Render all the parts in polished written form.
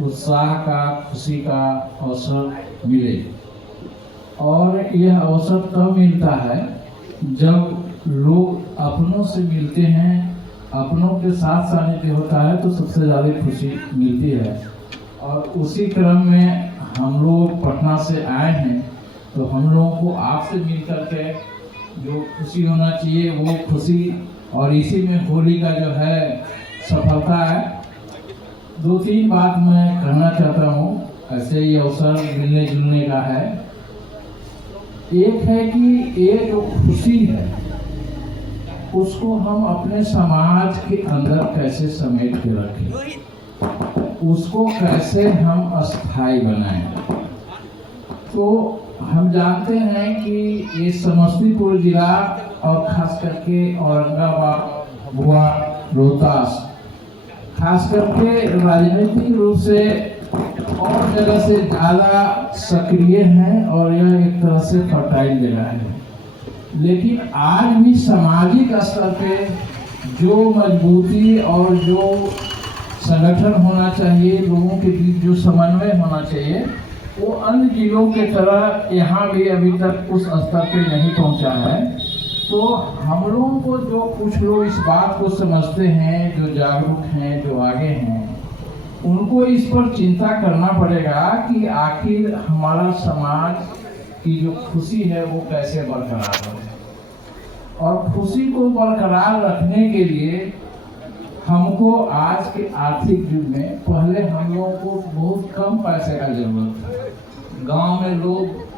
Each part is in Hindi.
उत्साह का, खुशी का अवसर मिले। और यह अवसर तब मिलता है जब लोग अपनों से मिलते हैं, अपनों के साथ सानिध्य होता है तो सबसे ज़्यादा खुशी मिलती है। और उसी क्रम में हम लोग पटना से आए हैं, तो हम लोगों को आपसे मिल कर के जो खुशी होना चाहिए वो खुशी, और इसी में होली का जो है सफलता है। 2-3 बात मैं कहना चाहता हूँ, ऐसे ही अवसर मिलने जुलने का है। एक है कि ये जो खुशी है उसको हम अपने समाज के अंदर कैसे समेट के रखें, उसको कैसे हम स्थायी बनाएं। तो हम जानते हैं कि ये समस्तीपुर जिला और खास करके औरंगाबाद, भभुआ, रोहतास खास करके राजनीतिक रूप से और जगह से ज़्यादा सक्रिय हैं और यह एक तरह से फर्टाइल जगह है। लेकिन आज भी सामाजिक स्तर पे जो मजबूती और जो संगठन होना चाहिए, लोगों के बीच जो समन्वय होना चाहिए, वो अन्य जिलों के तरह यहाँ भी अभी तक उस स्तर पे नहीं पहुँचा है। तो हम लोगों को जो कुछ लोग इस बात को समझते हैं, जो जागरूक हैं, जो आगे हैं, उनको इस पर चिंता करना पड़ेगा कि आखिर हमारा समाज की जो खुशी है वो कैसे बरकरार रहे। और खुशी को बरकरार रखने के लिए हमको आज के आर्थिक युग में, पहले हम लोगों को बहुत कम पैसे का जरूरत था। गांव में लोग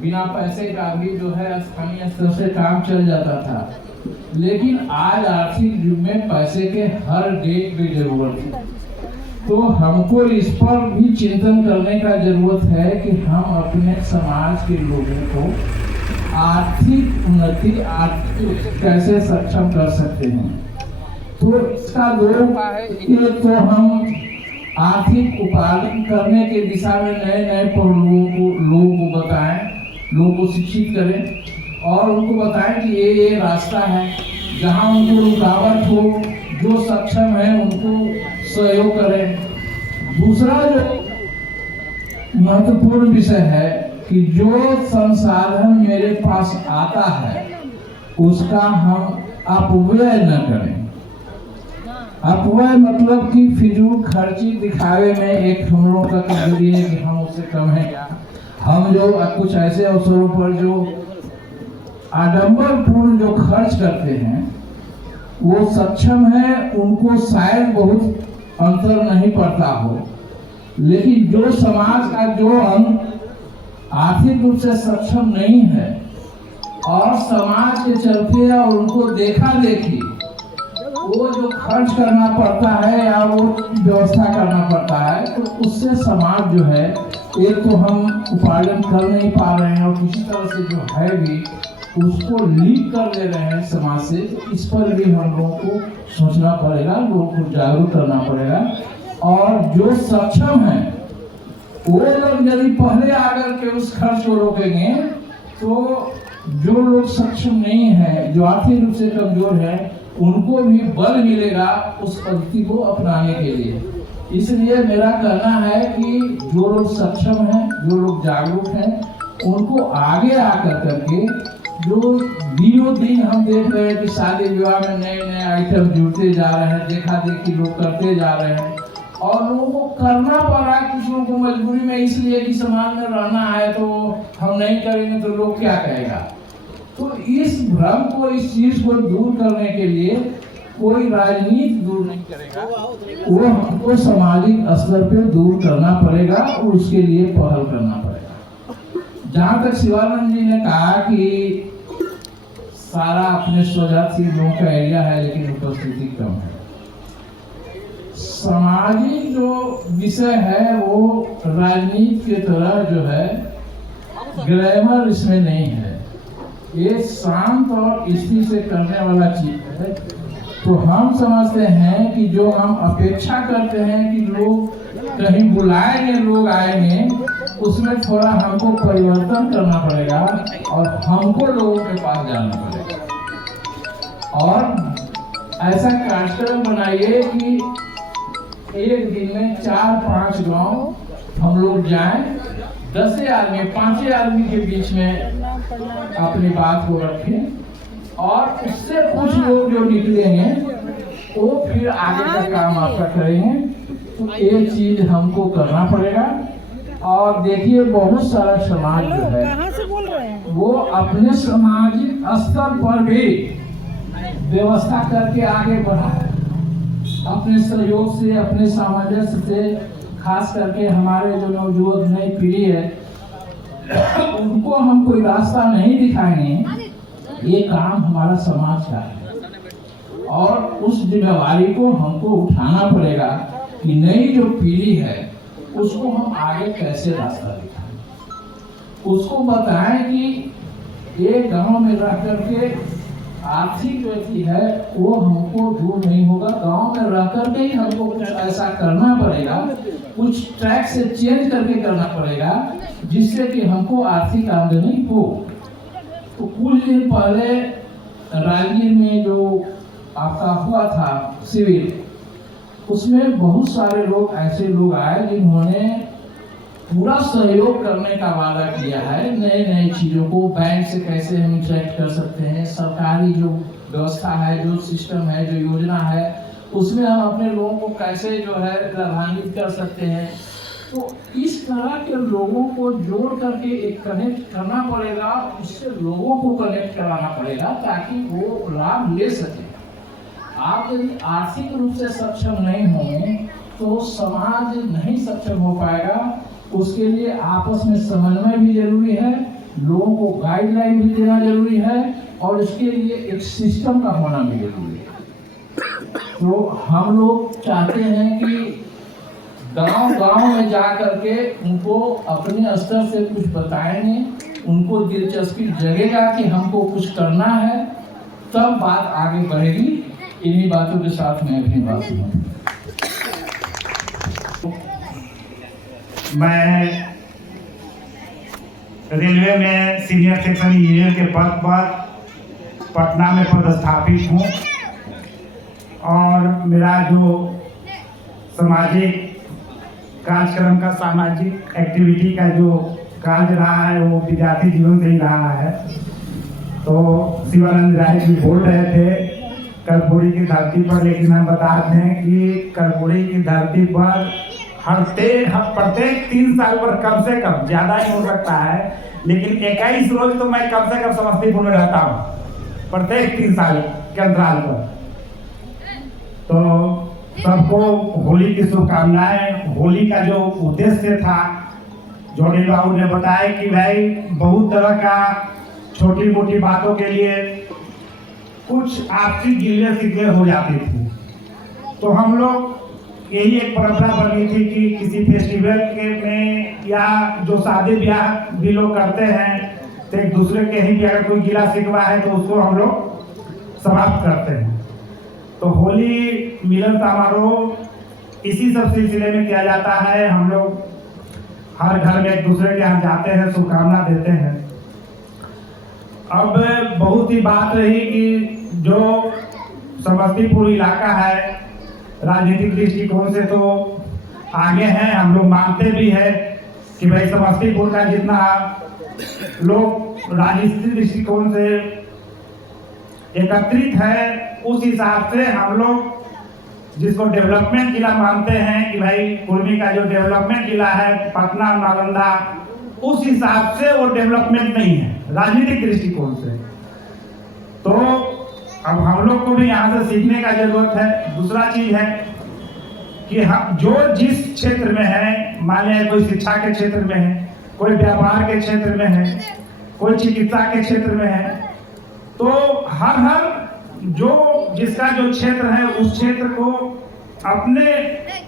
बिना पैसे का भी जो है स्थानीय स्तर से काम चल जाता था। लेकिन आज आर्थिक युग में पैसे के हर डेट पे जरूरत है। तो हमको इस पर भी चिंतन करने का जरूरत है कि हम अपने समाज के लोगों को आर्थिक उन्नति, आर्थिक कैसे सक्षम कर सकते हैं। तो इसका दो उपाय, एक तो हम आर्थिक उपार्जन करने के दिशा में नए नए पहलुओं को लोगों को बताएं, लोगों को शिक्षित करें और उनको बताएं कि ये रास्ता है। जहां उनको रुकावट हो, जो सक्षम है उनको सहयोग करें। दूसरा जो महत्वपूर्ण विषय है कि जो संसाधन मेरे पास आता है उसका हम अपव्यय न करें। अपव्यय मतलब कि फिजूल खर्ची दिखावे में एक हम लोगों का कमजोरी है कि हम उससे कम है क्या। हम जो कुछ ऐसे अवसरों पर जो आडंबरपूर्ण जो खर्च करते हैं वो सक्षम है, उनको शायद बहुत अंतर नहीं पड़ता हो। लेकिन जो समाज का जो अंग आर्थिक रूप से सक्षम नहीं है और समाज के चलते और उनको देखा देखी वो जो खर्च करना पड़ता है या वो व्यवस्था करना पड़ता है, तो उससे समाज जो है, एक तो हम उपार्जन कर नहीं पा रहे हैं और किसी तरह से जो है भी उसको लीक कर ले रहे हैं समाज से। तो इस पर भी हम लोगों को सोचना पड़ेगा, लोगों को जागरूक करना पड़ेगा। और जो सक्षम है वो लोग यदि पहले आकर के उस खर्च को रोकेंगे तो जो लोग सक्षम नहीं है, जो आर्थिक रूप से कमजोर है, उनको भी बल मिलेगा उस पद्धति को अपनाने के लिए। इसलिए मेरा कहना है कि जो लोग सक्षम हैं, जो लोग जागरूक हैं, उनको आगे आकर करके जो दिनों दिन हम देख रहे हैं कि शादी विवाह में नए नए आइटम जुड़ते जा रहे हैं, देखा देखी लोग करते जा रहे हैं और लोगों को करना पड़ रहा है। कुछ लोगों को मजबूरी में, इसलिए कि समाज में रहना है तो हम नहीं करेंगे तो लोग क्या कहेगा। तो इस भ्रम को, इस चीज को दूर करने के लिए कोई राजनीति दूर नहीं करेगा, वो हमको सामाजिक स्तर पे दूर करना पड़ेगा और उसके लिए पहल करना पड़ेगा। जहाँ तक शिवानंद जी ने कहा कि सारा अपने स्वजाति लोगों का एरिया है लेकिन उपस्थिति कम है, सामाजिक जो विषय है वो राजनीति की तरह जो है ग्लैमर इसमें नहीं है। ये शांत और स्थिर से करने वाला चीज है। तो हम समझते हैं कि जो हम अपेक्षा करते हैं कि लोग कहीं बुलाएंगे, लोग आएंगे, उसमें थोड़ा हमको परिवर्तन करना पड़ेगा और हमको लोगों के पास जाना पड़ेगा। और ऐसा कार्यक्रम बनाइए कि एक दिन में 4-5 गांव हम लोग जाएं, 10 आदमी 5 आदमी के बीच में अपनी बात को रखें और उससे कुछ लोग जो निकलेंगे वो फिर आगे का काम आपका करेंगे। तो एक चीज हमको करना पड़ेगा। और देखिए बहुत सारा समाज जो है वो अपने सामाजिक स्तर पर भी व्यवस्था करके आगे बढ़ा है, अपने सहयोग से, अपने सामंजस्य से। खास करके हमारे जो नवयुवक नई पीढ़ी है उनको हम कोई रास्ता नहीं दिखाएंगे, ये काम हमारा समाज का है और उस जिम्मेवारी को हमको उठाना पड़ेगा कि नई जो पीढ़ी है उसको हम आगे कैसे रास्ता दिखाएं, उसको बताएं कि ये गांव में रह करके आर्थिक व्यक्ति है वो हमको दूर नहीं होगा, गांव में रह करके ही हमको कुछ ऐसा करना पड़ेगा, कुछ ट्रैक से चेंज करके करना पड़ेगा जिससे कि हमको आर्थिक आमदनी हो। तो कुछ दिन पहले राजगीर में जो आपका हुआ था शिविर, उसमें बहुत सारे लोग ऐसे लोग आए जिन्होंने पूरा सहयोग करने का वादा किया है। नए नए चीज़ों को बैंक से कैसे हम इंटरेक्ट कर सकते हैं, सरकारी जो व्यवस्था है, जो सिस्टम है, जो योजना है, उसमें हम अपने लोगों को कैसे जो है लाभान्वित कर सकते हैं। तो इस तरह के लोगों को जोड़ करके एक कनेक्ट करना पड़ेगा, उससे लोगों को कनेक्ट कराना पड़ेगा ताकि वो लाभ ले सकें। आप यदि आर्थिक रूप से सक्षम नहीं होंगे तो समाज नहीं सक्षम हो पाएगा। उसके लिए आपस में समन्वय भी जरूरी है, लोगों को गाइडलाइन भी देना जरूरी है और इसके लिए एक सिस्टम का होना भी जरूरी है। तो हम लोग चाहते हैं कि गांव-गांव में जा करके उनको अपने स्तर से कुछ बताएंगे, उनको दिलचस्पी जगेगा कि हमको कुछ करना है, तब बात आगे बढ़ेगी। इन्हीं बातों के साथ मैं अपनी बात सुनाऊं। मैं रेलवे में सीनियर सेक्शन इंजीनियर के पद पर पटना में पदस्थापित हूँ और मेरा जो सामाजिक कार्यक्रम का, सामाजिक एक्टिविटी का जो कार्य रहा है वो विद्यार्थी जीवन से ही रहा है। तो शिवानंद राय जी बोल रहे थे कर्पूरी की धरती पर, लेकिन हम बता दें कि कर्पूरी की धरती पर प्रत्येक 3 साल पर कम से कम, ज़्यादा ही हो सकता है लेकिन 21 रोज तो मैं कम से कम समस्तीपुर में रहता हूँ, प्रत्येक 3 साल के अंतराल पर। तो सबको होली की शुभकामनाएं। होली का जो उद्देश्य था, जोड़ी बाबू ने बताया कि भाई बहुत तरह का छोटी मोटी बातों के लिए कुछ आपसी गिले शिकवे हो जाती थी, तो हम लोग यही एक परंपरा बनी थी कि किसी फेस्टिवल के में या जो शादी ब्याह भी लोग करते हैं तो एक दूसरे के ही अगर कोई गिला शिकवा है तो उसको हम लोग समाप्त करते हैं। तो होली मिलन समारोह इसी सब सिलसिले में किया जाता है। हम लोग हर घर में एक दूसरे के यहाँ जाते हैं, शुभकामना देते हैं। अब बहुत ही बात रही कि जो समस्तीपुर इलाका है राजनीतिक दृष्टिकोण से तो आगे हैं, हम लोग मानते भी हैं कि भाई समस्तीपुर का जितना लोग राजनीतिक दृष्टिकोण से एकत्रित है उस हिसाब से हम लोग जिसको डेवलपमेंट जिला मानते हैं कि भाई कुर्मी का जो डेवलपमेंट जिला है पटना नालंदा, उस हिसाब से वो डेवलपमेंट नहीं है राजनीतिक दृष्टिकोण से। तो अब हम लोग को भी यहाँ से सीखने का जरूरत है। दूसरा चीज है कि हम जो जिस क्षेत्र में है, मान लिया कोई शिक्षा के क्षेत्र में है, कोई व्यापार के क्षेत्र में है, कोई चिकित्सा के क्षेत्र में है, तो हर जो जिसका जो क्षेत्र है उस क्षेत्र को अपने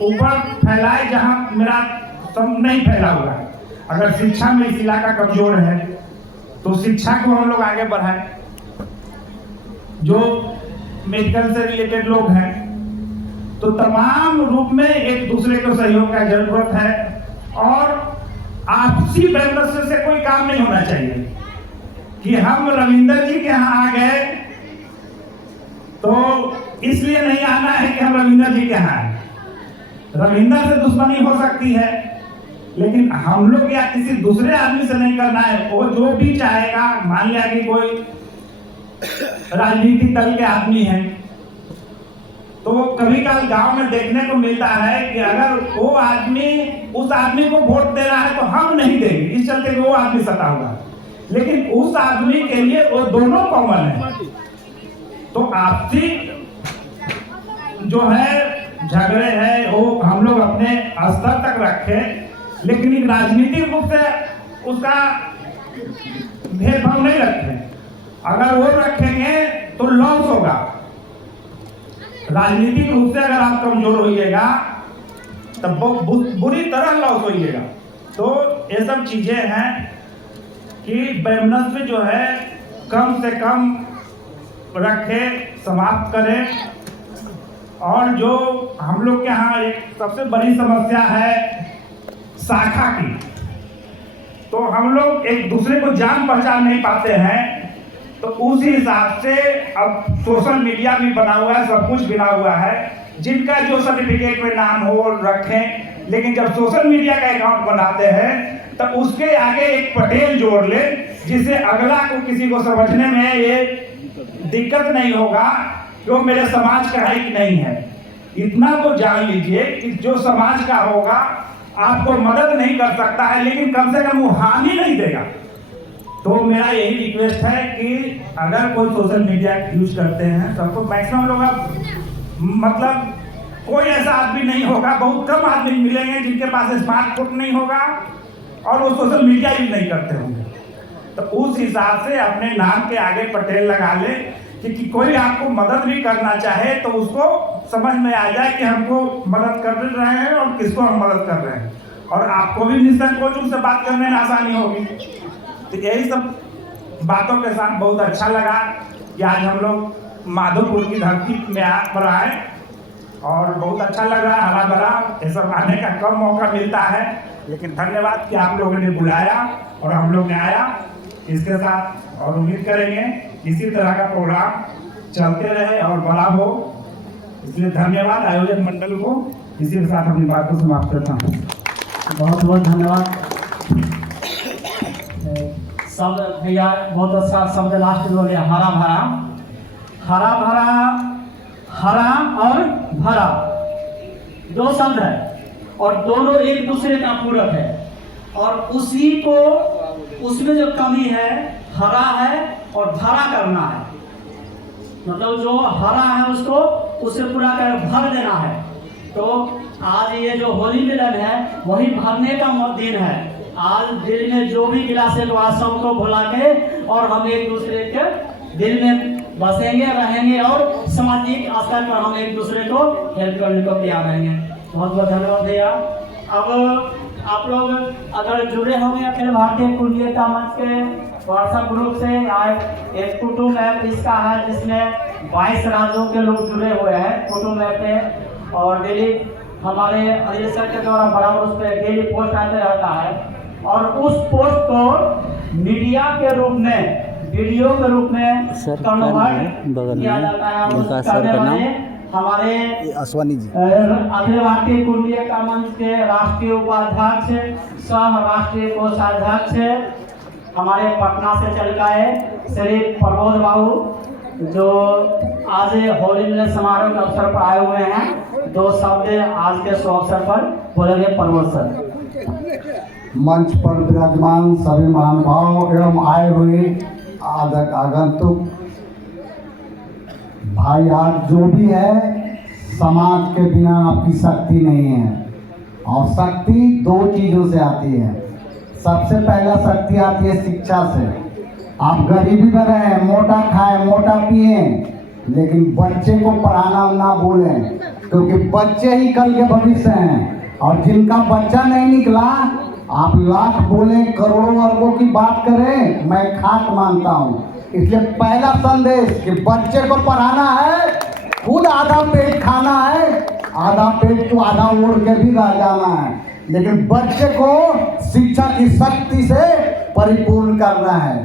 ऊपर फैलाए जहाँ मेरा नहीं फैला हुआ है। अगर शिक्षा में इस इलाका कमजोर है तो शिक्षा को हम लोग आगे बढ़ाएं। जो मेडिकल से रिलेटेड लोग हैं तो तमाम रूप में एक दूसरे को सहयोग का जरूरत है और आपसी वैमनस्य से कोई काम नहीं होना चाहिए कि हम रविंदर जी के यहाँ आ गए तो इसलिए नहीं आना है कि हम रविंदर जी के यहाँ आए। रविंदर से दुश्मनी हो सकती है, लेकिन हम लोग या किसी दूसरे आदमी से नहीं करना है। वो जो भी चाहेगा, मान लिया कि कोई राजनीतिक दल के आदमी है, तो कभी कभी गांव में देखने को मिलता है कि अगर वो आदमी उस आदमी को वोट दे रहा है तो हम नहीं देंगे, इस चलते कि वो आदमी सता हुआ है, लेकिन उस आदमी के लिए वो दोनों कॉमन है। तो आपसी जो है झगड़े है वो हम लोग अपने स्तर तक रखें, लेकिन एक राजनीतिक रूप से उसका भेदभाव नहीं रखें। अगर वो रखेंगे तो लॉस होगा। राजनीतिक रूप से अगर आप कमजोर होइएगा तब बुरी तरह लॉस होइएगा। तो ये सब चीजें हैं कि वैमनस्य जो है कम से कम रखे, समाप्त करें। और जो हम लोग के यहाँ एक सबसे बड़ी समस्या है शाखा की, तो हम लोग एक दूसरे को जान पहचान नहीं पाते हैं। तो उस हिसाब से अब सोशल मीडिया भी बना हुआ है, सब कुछ बना हुआ है, जिनका जो सर्टिफिकेट में नाम हो रखें, लेकिन जब सोशल मीडिया का अकाउंट बनाते हैं तब उसके आगे एक पटेल जोड़ ले, जिससे अगला को किसी को समझने में ये दिक्कत नहीं होगा कि वो मेरे समाज का है कि नहीं है। इतना तो जान लीजिए कि जो समाज का होगा आपको मदद नहीं कर सकता है, लेकिन कम से कम वो हानि नहीं देगा। तो मेरा यही रिक्वेस्ट है कि अगर कोई सोशल मीडिया यूज करते हैं सबको मैक्सिमम लोग, मतलब कोई ऐसा आदमी नहीं होगा, बहुत कम आदमी मिलेंगे जिनके पास स्मार्टफोन नहीं होगा और वो सोशल मीडिया यूज नहीं करते होंगे। तो उस हिसाब से अपने नाम के आगे पटेल लगा ले कि कोई आपको मदद भी करना चाहे तो उसको समझ में आ जाए कि हमको मदद कर रहे हैं और किसको हम मदद कर रहे हैं, और आपको भी निसंकोच उनसे बात करने में आसानी होगी। तो यही सब बातों के साथ बहुत अच्छा लगा कि आज हम लोग माधोपुर की धरती में पर आए और बहुत अच्छा लग रहा है, हरा भरा। ये सब आने का कम मौका मिलता है, लेकिन धन्यवाद कि आप लोगों ने बुलाया और हम लोग ने आया। इसके साथ और उम्मीद करेंगे इसी तरह का प्रोग्राम चलते रहे और बड़ा हो, इसलिए धन्यवाद आयोजक मंडल को। इसी के साथ अपनी बात को समाप्त करता हूँ। बहुत बहुत धन्यवाद शब्द भैया, बहुत अच्छा शब्द लास्ट बोले, हरा भरा। हरा भरा, हरा और भरा दो शब्द है और दोनों एक दूसरे का पूरक है, और उसी को उसमें जो कमी है हरा है और भरा करना है, मतलब जो हरा है उसको उसे पूरा कर भर देना है। तो आज ये जो होली मिलन है वही भरने का दिन है। आज दिल में जो भी गिलास है वह सबको भुला के और हम एक दूसरे के दिल में बसेंगे, रहेंगे और सामाजिक स्तर पर हम एक दूसरे को हेल्प करने को तैयार रहेंगे। बहुत बहुत धन्यवाद भैया। अब आप लोग अगर जुड़े होंगे अखिल भारतीय कुंडलियता मंच के व्हाट्सएप ग्रुप से, एक कुटुंब ऐप इसका है जिसमें 22 राज्यों के लोग जुड़े हुए हैं कुटुंब ऐप पे, और डेली हमारे अजय सर के द्वारा बराबर उस पर डेली पोस्ट आते रहता है, और उस पोस्ट को मीडिया के रूप में, वीडियो के रूप में कन्वर्ट किया जाता है। उस करने वाले हमारे अश्वनी जी अखिल भारतीय कुंडलियता मंच के राष्ट्रीय उपाध्यक्ष सह राष्ट्रीय कोषाध्यक्ष हमारे पटना से चल गए श्री प्रमोद बाबू, जो आज होली मिलन समारोह के अवसर पर आए हुए हैं। 2 शब्द आज के शुभ अवसर पर बोलेंगे प्रमोद सर। मंच पर विराजमान सभी महानुभाव एवं आए हुए आगंतुक भाई, आज जो भी है समाज के बिना आपकी शक्ति नहीं है, और शक्ति 2 चीज़ों से आती है। सबसे पहला शक्ति आती है शिक्षा से। आप गरीबी में रहें, मोटा खाएं, मोटा पिए, लेकिन बच्चे को पढ़ाना ना भूलें, क्योंकि बच्चे ही कल के भविष्य हैं। और जिनका बच्चा नहीं निकला, आप लाख बोले, करोड़ों अरबों की बात करें, मैं खाक मानता हूँ। इसलिए पहला संदेश कि बच्चे को पढ़ाना है, खुद आधा पेट खाना है, आधा पेट तो आधा ओढ़ के भी रह जाना है, लेकिन बच्चे को शिक्षा की शक्ति से परिपूर्ण करना है।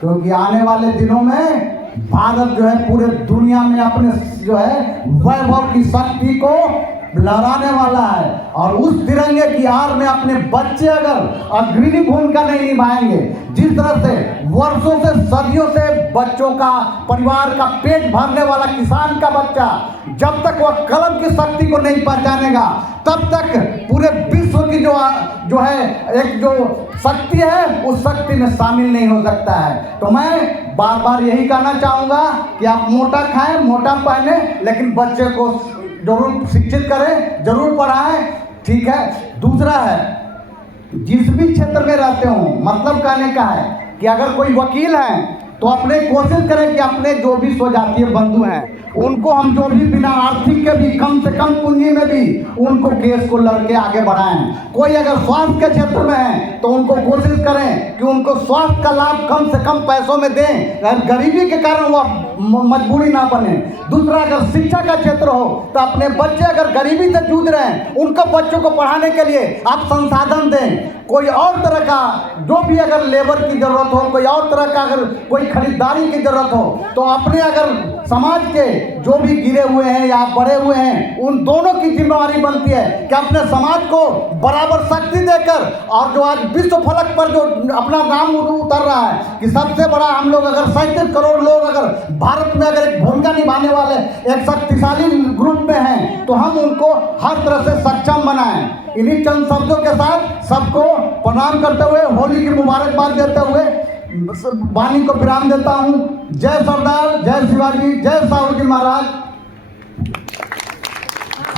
क्योंकि आने वाले दिनों में भारत जो है पूरे दुनिया में अपने जो है वैभव की शक्ति को लहराने वाला है। और उस तिरंगे की आड़ में अपने बच्चे अगर अग्रणी भूमिका नहीं निभाएंगे, जिस तरह से वर्षों से सदियों से बच्चों का परिवार का पेट भरने वाला किसान का बच्चा जब तक वह कलम की शक्ति को नहीं पहचानेगा तब तक पूरे विश्व की जो है एक जो शक्ति है उस शक्ति में शामिल नहीं हो सकता है। तो मैं बार बार यही कहना चाहूँगा कि आप मोटा खाएं, मोटा पहने, लेकिन बच्चे को जरूर शिक्षित करें, जरूर पढ़ाएं। ठीक है। दूसरा है, जिस भी क्षेत्र में रहते हो, मतलब कहने का है कि अगर कोई वकील है तो अपने कोशिश करें कि अपने जो भी स्वजातीय बंधु हैं उनको हम जो भी बिना आर्थिक के भी कम से कम पूंजी में भी उनको केस को लड़के आगे बढ़ाएं। कोई अगर स्वास्थ्य के क्षेत्र में है तो उनको कोशिश करें कि उनको स्वास्थ्य का लाभ कम से कम पैसों में दें, अगर गरीबी के कारण वह मजबूरी ना बने। दूसरा, अगर शिक्षा का क्षेत्र हो तो अपने बच्चे अगर गरीबी से जूझ रहे हैं उनको बच्चों को पढ़ाने के लिए आप संसाधन दें। कोई और तरह का जो भी अगर लेबर की ज़रूरत हो, कोई और तरह का अगर कोई खरीदारी की ज़रूरत हो तो अपने अगर समाज के जो भी गिरे हुए हैं या बड़े हुए हैं उन दोनों की जिम्मेवारी बनती है कि अपने समाज को बराबर शक्ति देकर, और जो आज विश्व फलक पर जो अपना नाम उतर रहा है कि सबसे बड़ा हम लोग अगर 37 करोड़ लोग अगर भारत में अगर एक भूमिका निभाने वाले एक शक्तिशाली ग्रुप में हैं तो हम उनको हर तरह से सक्षम बनाएं। इन्हीं चंद शब्दों के साथ सबको प्रणाम करते हुए, होली की मुबारकबाद देते हुए वाणी को विराम देता हूँ। जय सरदार, जय शिवाजी, जय साहू जी महाराज।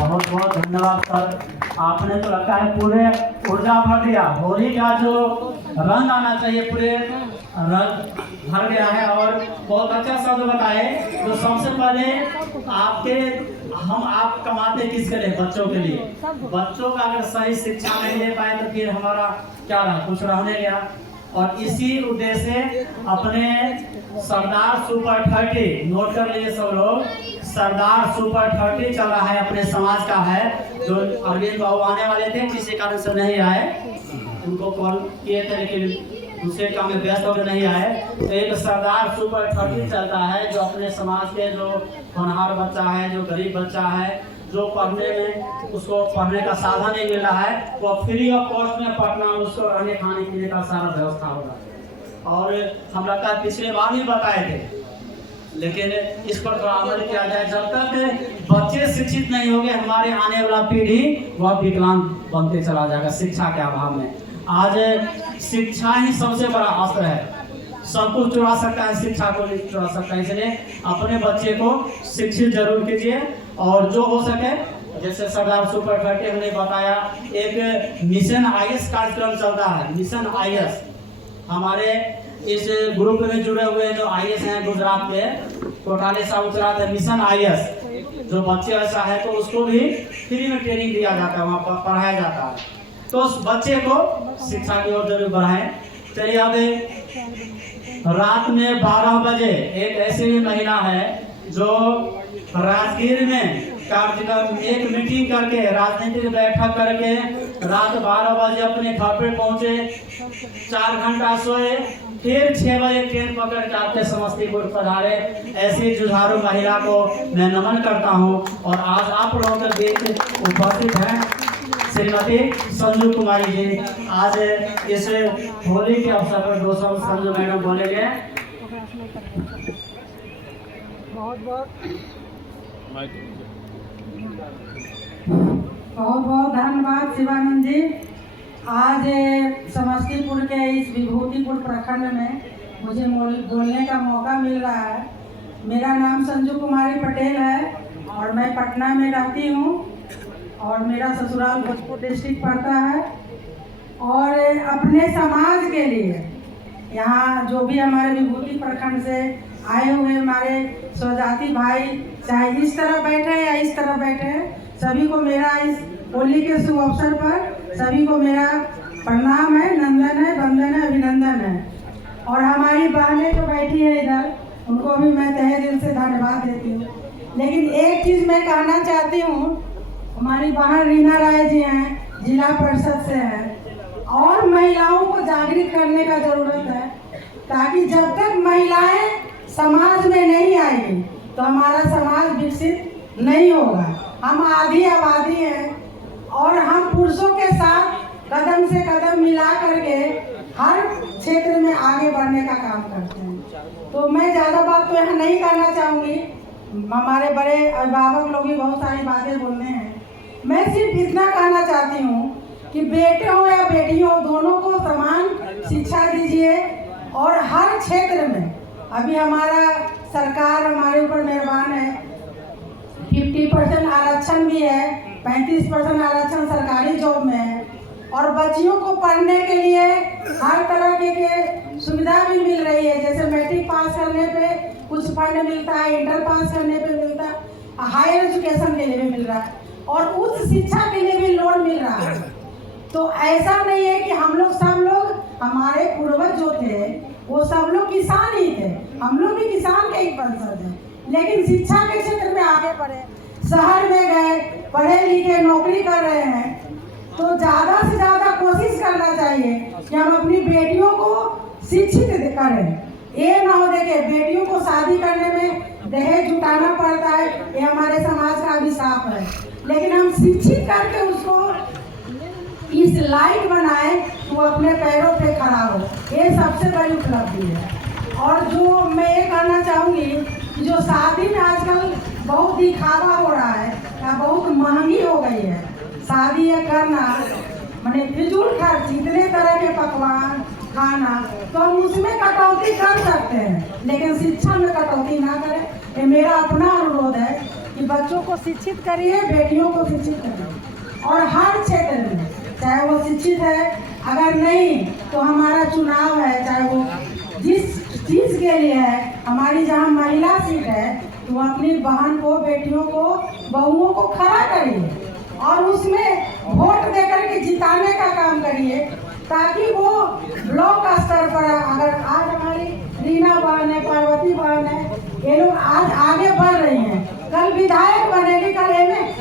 बहुत बहुत धन्यवाद सर, आपने तो लगता है पूरे ऊर्जा भर दिया। होली का जो रंग आना चाहिए पूरे रंग भर गया है और बहुत अच्छा शब्द बताए। तो सबसे पहले आप कमाते किसके लिए? बच्चों के लिए। बच्चों का अगर सही शिक्षा नहीं दे पाए तो फिर हमारा क्या रहा? कुछ रहने गया। और इसी उद्देश्य से अपने सरदार सुपर 30 नोट कर लीजिए सब लोग, सरदार सुपर 30 चल रहा है, अपने समाज का है। जो अरविंद बाबू आने वाले थे, किसी कारण से नहीं आए, उनको कॉल किए थे लेकिन दूसरे काम में व्यस्त होकर नहीं आए। तो एक सरदार सुपर 30 चलता है जो अपने समाज के जो होनहार बच्चा है, जो गरीब बच्चा है, जो पढ़ने में उसको पढ़ने का साधन नहीं मिल रहा है, वो फ्री ऑफ कॉस्ट में पढ़ना, उसको रहने खाने पीने का सारा व्यवस्था होगा। और हम लगता है पिछले बार भी बताए थे, लेकिन इस पर थोड़ा अमल किया जाए। जब तक बच्चे शिक्षित नहीं होंगे हमारे आने वाला पीढ़ी वह विकलांग बनते चला जाएगा शिक्षा के अभाव में। आज शिक्षा ही सबसे बड़ा अस्त्र है, सब कुछ चुरा सकता है, शिक्षा को नहीं चुरा सकता। इसलिए अपने बच्चे को शिक्षित जरूर कीजिए और जो हो सके, जैसे सरदार सुपर 30 हमने बताया, एक मिशन IAS कार्यक्रम चलता है। मिशन IAS हमारे इस ग्रुप में जुड़े हुए जो IAS हैं गुजरात के, कोटाले साहब चलाते हैं मिशन IAS। जो बच्चे ऐसा है तो उसको भी फ्री में ट्रेनिंग दिया जाता है, वहाँ पर पढ़ाया जाता है। तो उस बच्चे को शिक्षा की ओर जरूर बढ़ाएं। चलिए अब रात में 12 बजे एक ऐसी महिला है जो राजगीर में कार्यक्रम एक मीटिंग करके, राजनीतिक बैठक करके रात 12 बजे अपने घर पे पहुंचे, 4 घंटा सोए, फिर 6 बजे ट्रेन पकड़ के आपके समस्तीपुर पधारे। ऐसी जुझारू महिला को मैं नमन करता हूं। और आज आप लोगों के बीच उपस्थित हैं श्रीमती संजू कुमारी जी। आज इस होली के अवसर पर 2 शब्द संजू मैडम बोलेंगे। बहुत बहुत धन्यवाद शिवानंद जी। आज समस्तीपुर के इस विभूतिपुर प्रखंड में मुझे बोलने का मौका मिल रहा है। मेरा नाम संजू कुमारी पटेल है और मैं पटना में रहती हूँ और मेरा ससुराल भोजपुर डिस्ट्रिक्ट पड़ता है। और अपने समाज के लिए यहाँ जो भी हमारे विभूति प्रखंड से आए हुए हमारे स्वजाति भाई, चाहे इस तरफ बैठे या इस तरफ बैठे, सभी को मेरा इस होली के शुभ अवसर पर सभी को मेरा प्रणाम है, नंदन है, वंदन है, अभिनंदन है। और हमारी बहनें जो बैठी है इधर, उनको भी मैं तहे दिल से धन्यवाद देती हूँ। लेकिन एक चीज़ मैं कहना चाहती हूँ, हमारी बहन रीना राय जी हैं, जिला परिषद से हैं, और महिलाओं को जागृत करने का ज़रूरत है, ताकि जब तक महिलाएं समाज में नहीं आएंगी तो हमारा समाज विकसित नहीं होगा। हम आधी आबादी हैं और हम पुरुषों के साथ कदम से कदम मिला करके हर क्षेत्र में आगे बढ़ने का काम करते हैं। तो मैं ज़्यादा बात तो यहाँ नहीं करना चाहूँगी, हमारे बड़े अभिभावक लोग भी बहुत सारी बातें बोलते हैं। मैं सिर्फ इतना कहना चाहती हूँ कि बेटे हो या बेटी हो, दोनों को समान शिक्षा दीजिए और हर क्षेत्र में अभी हमारा सरकार हमारे ऊपर मेहरबान है, 50% आरक्षण भी है, 35% आरक्षण सरकारी जॉब में है और बच्चियों को पढ़ने के लिए हर तरह के सुविधा भी मिल रही है। जैसे मैट्रिक पास करने पे कुछ फंड मिलता है, इंटर पास करने पे मिलता है, हायर एजुकेशन के लिए भी मिल रहा है और उच्च शिक्षा के लिए भी लोन मिल रहा है। तो ऐसा नहीं है कि हम लोग सब लोग, हमारे पूर्वज जो थे वो सब लोग किसान ही थे, हम लोग भी किसान के ही वंशज हैं, लेकिन शिक्षा के क्षेत्र में आगे बढ़े, शहर में गए, पढ़े लिखे नौकरी कर रहे हैं। तो ज़्यादा से ज़्यादा कोशिश करना चाहिए कि हम अपनी बेटियों को शिक्षित करें। ये ना हो, देखिए बेटियों को शादी करने में दहेज जुटाना पड़ता है, ये हमारे समाज का अभिशाप है, लेकिन हम शिक्षित करके उसको इस लायक बनाए कि वो अपने पैरों पे खड़ा हो, ये सबसे बड़ी उपलब्धि है। और जो मैं ये कहना चाहूँगी कि जो शादी में आजकल बहुत दिखावा हो रहा है या बहुत महंगी हो गई है शादी ये करना, माने फिजूल खर्च, इतने तरह के पकवान खाना, तो हम उसमें कटौती कर सकते हैं, लेकिन शिक्षा में कटौती ना करें। ये मेरा अपना अनुरोध है कि बच्चों को शिक्षित करिए, बेटियों को शिक्षित करिए और हर क्षेत्र में, चाहे वो शिक्षित है, अगर नहीं तो हमारा चुनाव है, चाहे वो जिस चीज़ के लिए है, हमारी जहाँ महिला सीट है तो वो अपनी बहन को, बेटियों को, बहुओं को खड़ा करिए और उसमें वोट देकर के जिताने का काम करिए, ताकि वो ब्लॉक स्तर पर, अगर आज हमारी रीना बहन है, पार्वती बहन है, ये लोग आज आगे बढ़ रही हैं, कल विधायक बनेगी, कल एमए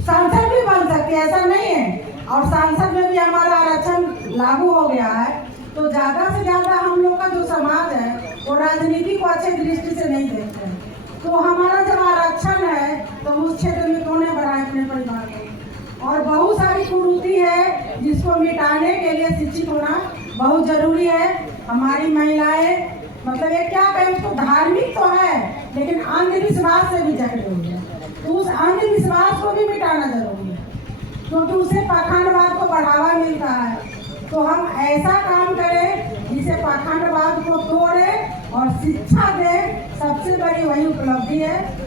सांसद भी बन सकती है, ऐसा नहीं है। और सांसद में भी हमारा आरक्षण लागू हो गया है। तो ज़्यादा से ज़्यादा हम लोग का जो समाज है वो राजनीति को अच्छे दृष्टि से नहीं देखते हैं। तो हमारा जब आरक्षण है तो उस क्षेत्र में कौन है बढ़ाए अपने परिवार को। और बहुत सारी कुरीति है जिसको मिटाने के लिए शिक्षित होना बहुत जरूरी है। हमारी महिलाएं, मतलब ये क्या कहें, उसको धार्मिक तो है लेकिन अंधविश्वास से भी जकड़ी हुई है, तो उस अंधविश्वास को भी मिटाना जरूरी है, क्योंकि उससे पाखंडवाद को बढ़ावा मिलता है। तो हम ऐसा काम करें जिसे पाखंडवाद को तोड़े और शिक्षा दे, सबसे बड़ी वही उपलब्धि है।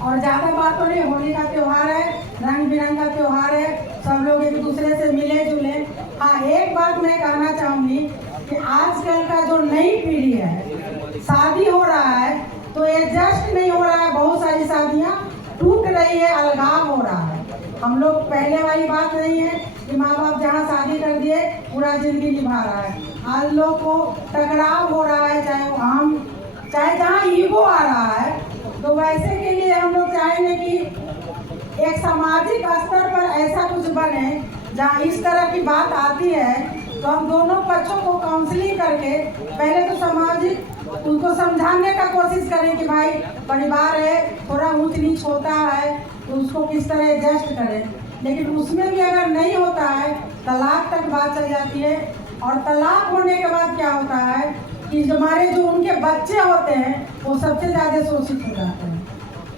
और ज़्यादा बात तो नहीं, होली का त्यौहार है, रंग बिरंग का त्यौहार है, सब लोग एक दूसरे से मिले जुले। हाँ, एक बात मैं कहना चाहूँगी कि आजकल का जो नई पीढ़ी है, शादी हो रहा है तो एडजस्ट नहीं हो रहा है, बहुत सारी शादियाँ टूट रही है, अलगाव हो रहा है। हम लोग पहले वाली बात नहीं है कि माँ बाप जहाँ शादी कर दिए पूरा जिंदगी निभा रहा है। आज लोग को टकराव हो रहा है, चाहे वो हम, चाहे जहाँ ईगो आ रहा है। तो वैसे के लिए हम लोग चाहेंगे कि एक सामाजिक स्तर पर ऐसा कुछ बने जहाँ इस तरह की बात आती है तो हम दोनों पक्षों को काउंसलिंग करके पहले तो सामाजिक उनको समझाने का कोशिश करें कि भाई परिवार है, थोड़ा ऊंच नीच होता है तो उसको किस तरह एडजस्ट करें। लेकिन उसमें भी अगर नहीं होता है, तलाक तक बात चल जाती है। और तलाक होने के बाद क्या होता है कि हमारे जो उनके बच्चे होते हैं वो सबसे ज़्यादा शोषित हो जाते हैं,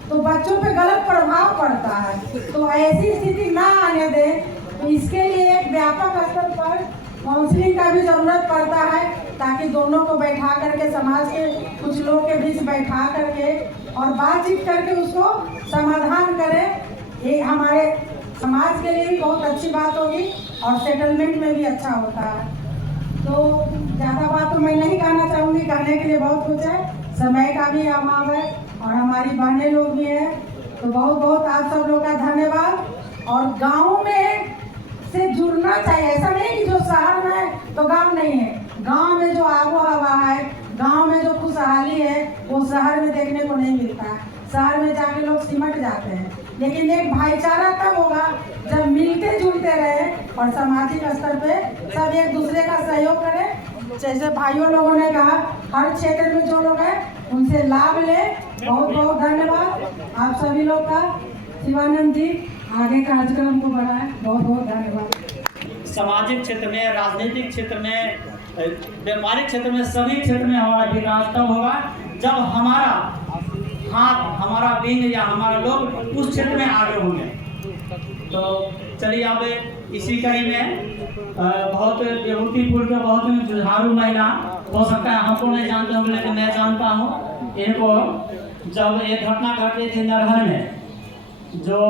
तो बच्चों पे गलत प्रभाव पड़ता है। तो ऐसी स्थिति ना आने दें, तो इसके लिए एक व्यापक स्तर पर काउंसलिंग का भी ज़रूरत पड़ता है, ताकि दोनों को बैठा करके, समाज के कुछ लोग के बीच बैठा करके और बातचीत करके उसको समाधान करें। ये हमारे समाज के लिए भी बहुत अच्छी बात होगी और सेटलमेंट में भी अच्छा होता है। तो ज़्यादा बात तो मैं नहीं कहना चाहूँगी, कहने के लिए बहुत कुछ है, समय का भी अभाव है और हमारी बहनें लोग भी हैं। तो बहुत बहुत आप सब लोग का धन्यवाद। और गाँव में से जुड़ना चाहिए, ऐसा नहीं कि जो शहर में है तो गांव नहीं है। गांव में जो आबो हवा है, गांव में जो खुशहाली है वो शहर में देखने को नहीं मिलता है। शहर में जाके लोग सिमट जाते हैं, लेकिन एक भाईचारा तब होगा जब मिलते जुलते रहे और सामाजिक स्तर पे सब एक दूसरे का सहयोग करें। जैसे भाइयों लोगों ने कहा, हर क्षेत्र में जो लोग हैं उनसे लाभ ले। बहुत बहुत धन्यवाद आप सभी लोग का। शिवानंद जी आगे कार्यक्रम को बढ़ाएं। बहुत बहुत धन्यवाद। सामाजिक क्षेत्र में, राजनीतिक क्षेत्र में, व्यापारिक क्षेत्र में, सभी क्षेत्र में हमारा विकास तब होगा जब हमारा हाथ, हमारा विंग या हमारा लोग उस क्षेत्र में आगे होंगे। तो चलिए अब इसी कड़ी में बहुत विभूतिपुर के बहुत जुझारू महिला, हो सकता है हमको नहीं जानते होंगे लेकिन मैं जानता हूँ इनको। जब एक घटना घट रही थी नरहर में, जो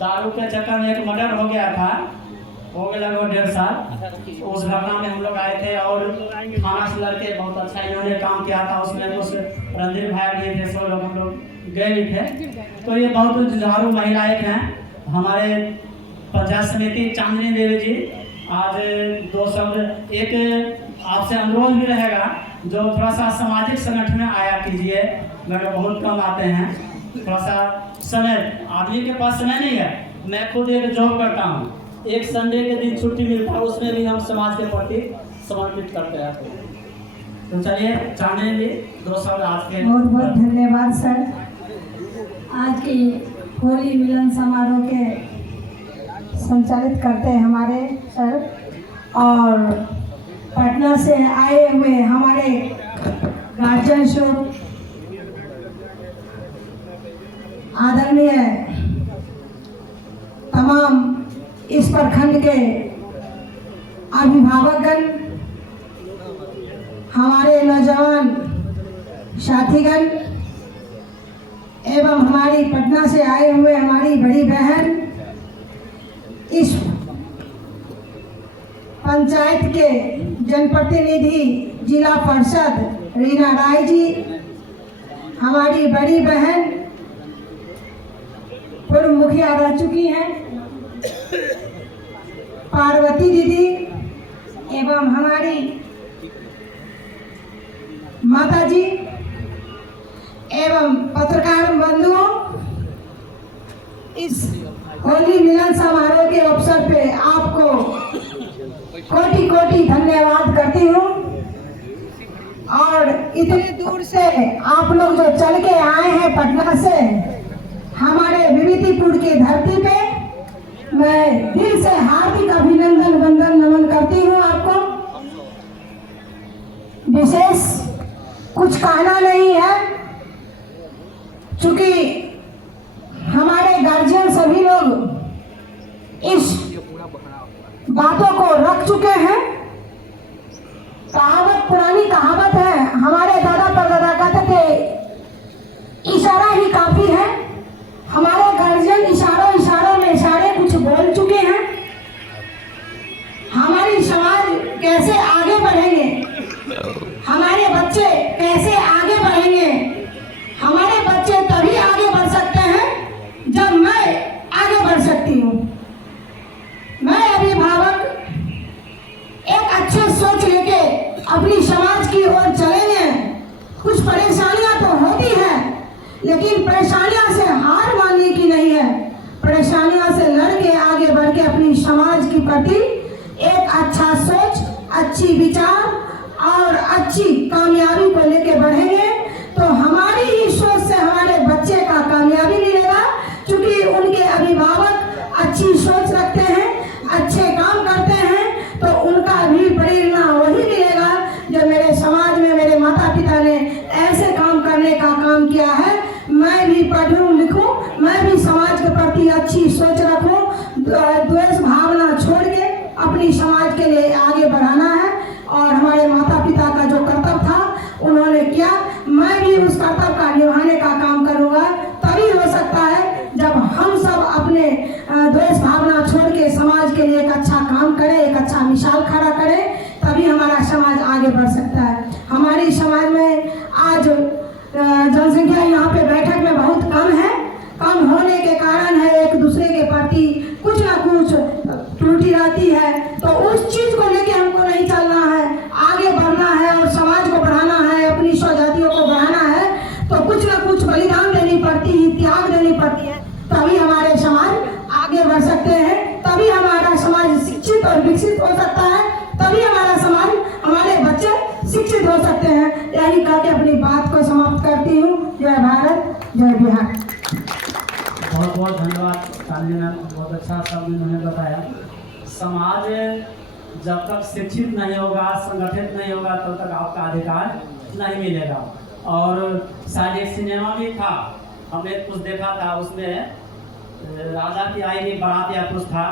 दारू के चक्कर में एक मर्डर हो गया था, हो गया लगभग 1.5 साल। उस घटना में हम लोग आए थे और थाना से लड़के बहुत अच्छा इन्होंने काम किया था। उसमें कुछ रणधीर भाई भी थे, सब लोग हम लोग गए भी थे। तो ये बहुत जुझारू महिला एक हैं हमारे पंचायत समिति चांदनी देवी जी। आज 2 शब्द एक आपसे अनुरोध भी रहेगा, जो थोड़ा सा सामाजिक संगठन में आया कीजिए। मेरे बहुत कम आते हैं, थोड़ा सा समय, आदमी के पास समय नहीं है। मैं खुद एक जॉब करता हूँ, एक संडे के दिन छुट्टी मिलता है, उसमें भी हम समाज के प्रति समर्पित करते हैं। तो चलिए चांदनी जी 2 शब्द आज के। बहुत बहुत धन्यवाद सर। आज की होली मिलन समारोह के संचालित करते हैं हमारे सर, और पटना से आए हुए हमारे गार्जियन शुभ आदरणीय तमाम इस प्रखंड के अभिभावकगण, हमारे नौजवान साथीगण एवं हमारी पटना से आए हुए हमारी बड़ी बहन, इस पंचायत के जनप्रतिनिधि जिला परिषद रीना राय जी, हमारी बड़ी बहन पूर्व मुखिया रह चुकी हैं पार्वती दीदी, एवं हमारी माता जी एवं पत्रकार बंधुओं, इस होली मिलन समारोह के अवसर पे आपको कोटि कोटि धन्यवाद करती हूँ। और इतने दूर से आप लोग जो चल के आए हैं पटना से हमारे विभूतिपुर की धरती पे, मैं दिल से हार्दिक अभिनंदन वंदन नमन करती हूँ आपको। विशेष कुछ कहना नहीं है, चूंकि हमारे गार्जियन सभी लोग इस बातों को रख चुके हैं। कहावत, पुरानी कहावत है, हमारे दादा परदादा कहते थे इशारा ही काफी है। हमारे गार्जियन इशारों में सारे कुछ बोल चुके हैं। हमारी समाज कैसे आगे बढ़ेंगे, हमारे बच्चे कैसे आगे बढ़ेंगे, हमारे बच्चे तभी आगे बढ़ सकते हैं जब मैं आगे बढ़ सकती हूँ। मैं अभिभावक एक अच्छे सोच लेके अपनी समाज की ओर चलेंगे। कुछ परेशानियां तो होती हैं, लेकिन परेशानियां से हार मानने की नहीं है। परेशानियों से लड़के आगे बढ़ के अपनी समाज के प्रति एक अच्छा सोच, अच्छी विचार और अच्छी कामयाबी को लेके बढ़ेंगे तो हमारी ही सोच से हमारे बच्चे का कामयाबी मिलेगा। क्योंकि उनके अभिभावक अच्छी सोच रखते हैं, अच्छे काम करते हैं, तो उनका भी प्रेरणा वही मिलेगा जो मेरे समाज में मेरे माता पिता ने ऐसे काम करने का काम किया है। मैं भी पढ़ूं लिखूं, मैं भी समाज के प्रति अच्छी सोच रखूं, द्वेष भावना छोड़ के अपनी समाज के लिए आगे बढ़ाना है। और हमारे माता पिता का जो कर्तव्य था उन्होंने किया, मैं भी उस कर्तव्य का निभाने का काम करूंगा। तभी हो सकता है जब हम सब अपने द्वेष भावना छोड़ के समाज के लिए एक अच्छा काम करें, एक अच्छा मिसाल खड़ा करें, तभी हमारा समाज आगे बढ़ सकता है। हमारी समाज में आज जनसंख्या यहाँ पे बैठक में बहुत कम है। कम होने के कारण है एक दूसरे के प्रति कुछ ना कुछ त्रुटि रहती है, तो उस चीज को लेके हमको नहीं चलना है, आगे बढ़ना है और समाज को बढ़ाना है, अपनी स्वजातियों को बढ़ाना है। तो कुछ ना कुछ बलिदान देनी पड़ती है, त्याग देनी पड़ती है, तभी हमारे समाज आगे बढ़ सकते हैं, तभी हमारा समाज शिक्षित और विकसित हो सकता है, तभी हमारा समाज, हमारे बच्चे शिक्षित हो सकते हैं। यही कह के अपनी बात को समाप्त करती हूँ। जय भारत, जय बिहार। बहुत धन्यवाद चांदनी मैम, बहुत अच्छा शब्द उन्होंने बताया। समाज जब तक शिक्षित नहीं होगा, संगठित नहीं होगा, तब तक आपका अधिकार नहीं मिलेगा। और शायद एक सिनेमा भी था, हमने कुछ देखा था, उसमें राजा की आई हुई बारात या कुछ था,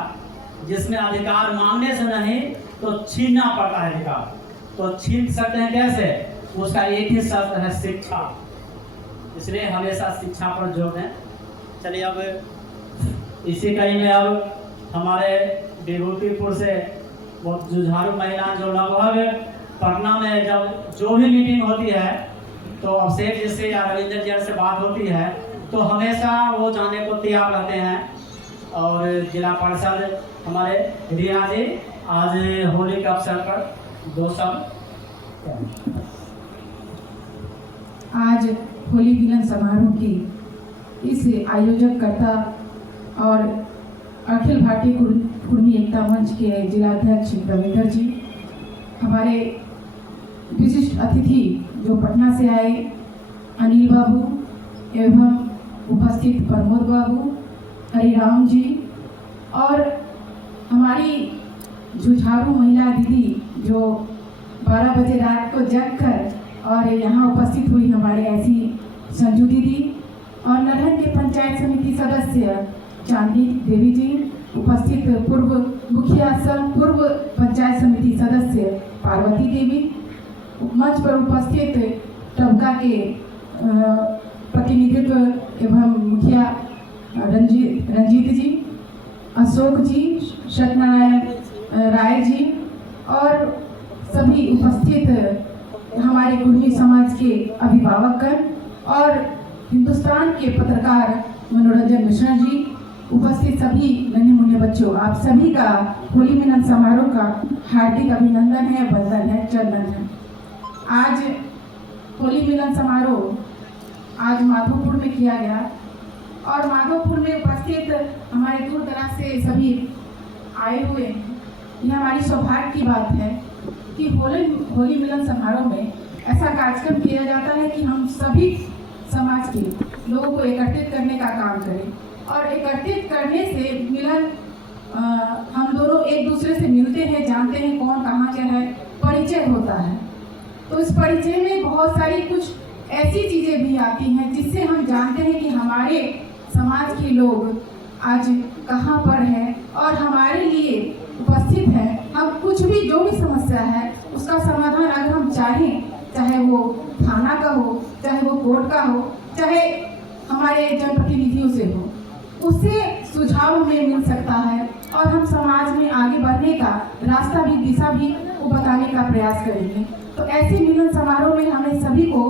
जिसमें अधिकार मांगने से नहीं तो छीनना पड़ता है अधिकार। तो छीन सकते हैं कैसे? उसका एक ही शब्द है शिक्षा। इसलिए हमेशा शिक्षा पर जोर दें। चलिए अब इसी कड़ी में अब हमारे विभूतिपुर से बहुत जुझारू महिला जो लगभग पटना में जब जो भी मीटिंग होती है तो अभिषेक जी से या रविंद्र जी से बात होती है तो हमेशा वो जाने को तैयार रहते हैं। और जिला परिषद हमारे रिया जी आज होली के अवसर पर दो शब्द। आज होली मिलन समारोह की इस आयोजककर्ता और अखिल भारतीय कुर्मी एकता मंच के जिलाध्यक्ष रविंद्र जी, हमारे विशिष्ट अतिथि जो पटना से आए अनिल बाबू एवं उपस्थित प्रमोद बाबू, हरिराम जी, और हमारी जुझारू महिला दीदी जो 12 बजे रात को जग कर और यहाँ उपस्थित हुई हमारे ऐसी संजू दीदी, और नरहन के पंचायत समिति सदस्य चांदनी देवी जी, उपस्थित पूर्व मुखिया सह पूर्व पंचायत समिति सदस्य पार्वती देवी, मंच पर उपस्थित टबका के प्रतिनिधित्व एवं मुखिया रंजीत जी, अशोक जी, सत्यनारायण राय जी, और सभी उपस्थित हमारे कुर्मी समाज के अभिभावकगण और हिंदुस्तान के पत्रकार मनोरंजन मिश्रा जी, उपस्थित सभी नन्हे मुन्ने बच्चों, आप सभी का होली मिलन समारोह का हार्दिक अभिनंदन है, वंदन है, चंदन है। आज होली मिलन समारोह आज माधोपुर में किया गया और माधोपुर में उपस्थित हमारे दूर दराज से सभी आए हुए हैं। यह हमारी सौभाग्य की बात है कि होली मिलन समारोह में ऐसा कार्यक्रम किया जाता है कि हम सभी समाज के लोगों को एकत्रित करने का काम करें, और एकत्रित करने से मिलन हम दोनों एक दूसरे से मिलते हैं, जानते हैं कौन कहाँ क्या है, परिचय होता है। तो इस परिचय में बहुत सारी कुछ ऐसी चीज़ें भी आती हैं जिससे हम जानते हैं कि हमारे समाज के लोग आज कहाँ पर हैं और हमारे लिए उपस्थित हैं। हम कुछ भी जो भी समस्या है उसका समाधान अगर हम चाहें, चाहे वो थाना का हो, चाहे वो कोर्ट का हो, चाहे हमारे जनप्रतिनिधियों से हो, उससे सुझाव हमें मिल सकता है और हम समाज में आगे बढ़ने का रास्ता भी, दिशा भी वो बताने का प्रयास करेंगे। तो ऐसे मिलन समारोह में हमें सभी को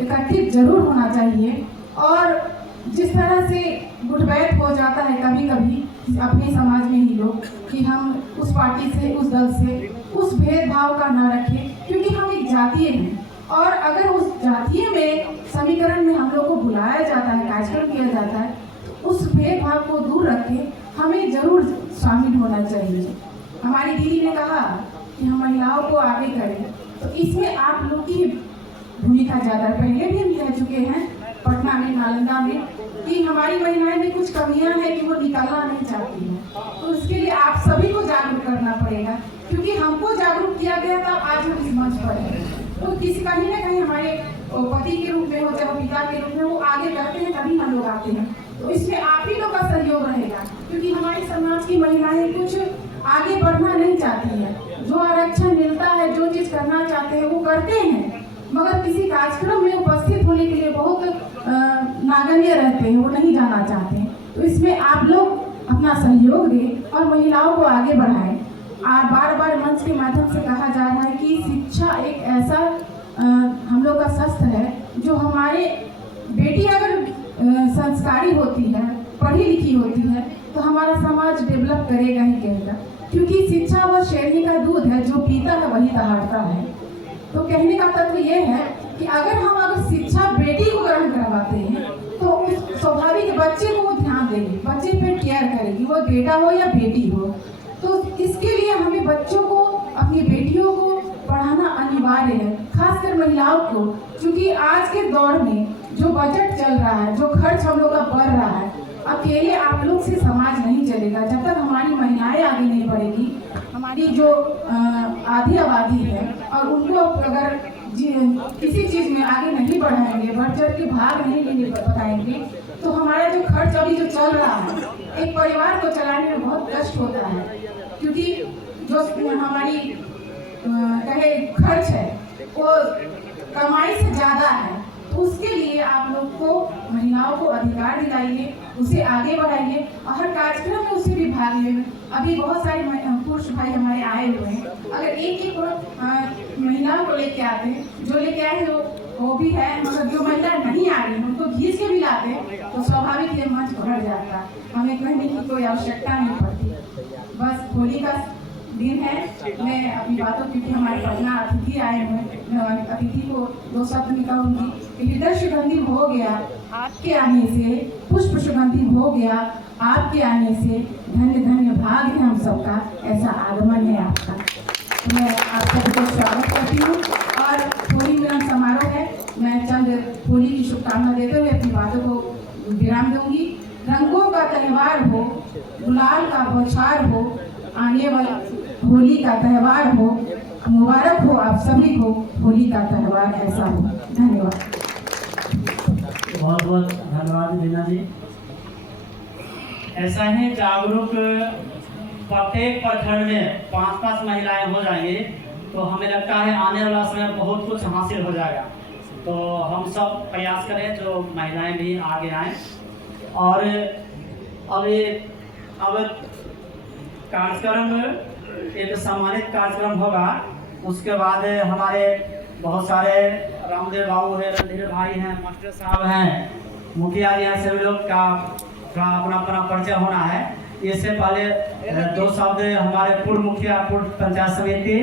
एकत्रित जरूर होना चाहिए। और जिस तरह से गुटबैठ हो जाता है कभी कभी अपने समाज में ही लोग कि हम उस पार्टी से, उस दल से, उस भेदभाव का न रखें, क्योंकि हम एक जातीय हैं। और अगर उस जातीय में समीकरण में हम लोग को बुलाया जाता है, कार्यक्रम किया जाता है, तो उस भेदभाव को दूर रख के हमें जरूर शामिल होना चाहिए। हमारी दीदी ने कहा कि हम महिलाओं को आगे करें, तो इसमें आप लोग की भूमिका ज़्यादा, पहले भी हम कह चुके हैं पटना में, नालंदा में, कि हमारी महिलाएं में कुछ कमियां हैं कि वो निकलना नहीं चाहती हैं। तो इसके लिए आप सभी को जागरूक करना पड़ेगा, क्योंकि हमको जागरूक किया गया था, आज हम इस मंच पर हैं। तो किसी कहीं ना कहीं हमारे पति के रूप में हो, चाहे पिता के रूप में, वो आगे करते हैं तभी हम लोग आते हैं। तो इसमें आप ही लोग का सहयोग रहेगा, क्योंकि हमारे समाज की महिलाएं कुछ आगे बढ़ना नहीं चाहती हैं। जो आरक्षण मिलता है, जो चीज़ करना चाहते हैं वो करते हैं, मगर किसी कार्यक्रम में उपस्थित होने के लिए बहुत नागण्य रहते हैं, वो नहीं जाना चाहते हैं। तो इसमें आप लोग अपना सहयोग दें और महिलाओं को आगे बढ़ाएं। बार बार मंच के माध्यम से कहा जा रहा है कि शिक्षा एक ऐसा हम लोग का शस्त्र है जो हमारे बेटी अगर संस्कारी होती है, पढ़ी लिखी होती है, तो हमारा समाज डेवलप करेगा ही करेगा, क्योंकि शिक्षा वह शेरनी का दूध है, जो पीता है वही दहाड़ता है। तो कहने का तत्व ये है कि अगर शिक्षा बेटी को ग्रहण करवाते हैं तो स्वाभाविक बच्चे को वो ध्यान देगी, बच्चे पे केयर करेगी, वो बेटा हो या बेटी हो। तो इसके लिए हमें बच्चों को, अपनी बेटियों को पढ़ाना अनिवार्य है, खासकर महिलाओं को, क्योंकि आज के दौर में जो बजट चल रहा है, जो खर्च हम लोग का बढ़ रहा है, अकेले आप लोग से समाज नहीं चलेगा। जब तक हमारी महिलाएं आगे नहीं बढ़ेगी, हमारी जो आधी आबादी है और उनको अगर किसी चीज़ में आगे नहीं बढ़ाएंगे, बढ़ चढ़ के भाग नहीं बताएंगे, तो हमारा जो खर्च अभी जो चल रहा है, एक परिवार को चलाने में बहुत कष्ट होता है। क्योंकि जो हमारी कहे खर्च है वो कमाई से ज़्यादा है। तो उसके लिए आप लोग को महिलाओं को अधिकार दिलाइए, उसे आगे बढ़ाइए और हर कार्यक्रम में उसे भी भाग लें। अभी बहुत सारे पुरुष भाई हमारे आए हुए हैं, अगर एक महिलाओं को लेके आते हैं, जो लेके आए हैं वो भी है, मगर जो महिला नहीं आ रही है उनको घीस के भी लाते हैं, तो स्वाभाविक ये मंच भर जाता है। हमें कहने की कोई आवश्यकता नहीं पड़ती। बस होली का दिन है, मैं अपनी बातों, क्योंकि हमारे पटना अतिथि आए हुए, मैं अतिथि को 2 शब्द में कहूँगी कि हृदय सुगंधित हो गया आपके आने से, पुष्प सुगंधित हो गया आपके आने से, धन्य धन्य भाग है हम सबका, ऐसा आगमन है आपका। तो मैं आप सभी को स्वागत करती हूँ और होली मिलन समारोह है, मैं चंद होली की शुभकामना देते हुए अपनी बातों को विराम दूंगी। रंगों का त्यौहार हो, गुलाल का बौछार हो, आने वाली होली का त्यौहार हो, मुबारक हो आप सभी को होली का त्यौहार ऐसा हो। धन्यवाद। बहुत बहुत धन्यवाद रीना जी। ऐसा ही जागरूक प्रत्येक प्रखंड में 5-5 महिलाएं हो जाएंगी तो हमें लगता है आने वाला समय बहुत कुछ हासिल हो जाएगा। तो हम सब प्रयास करें जो महिलाएं भी आगे आएं। और अब कार्यक्रम एक सम्मानित कार्यक्रम होगा, उसके बाद हमारे बहुत सारे रामदेव बाबू है, रणधीर भाई हैं, मास्टर साहब हैं, मुखिया जी हैं, सभी लोग का अपना परिचय होना है। इससे पहले 2 शब्द हमारे पूर्व मुखिया पूर्व पंचायत समिति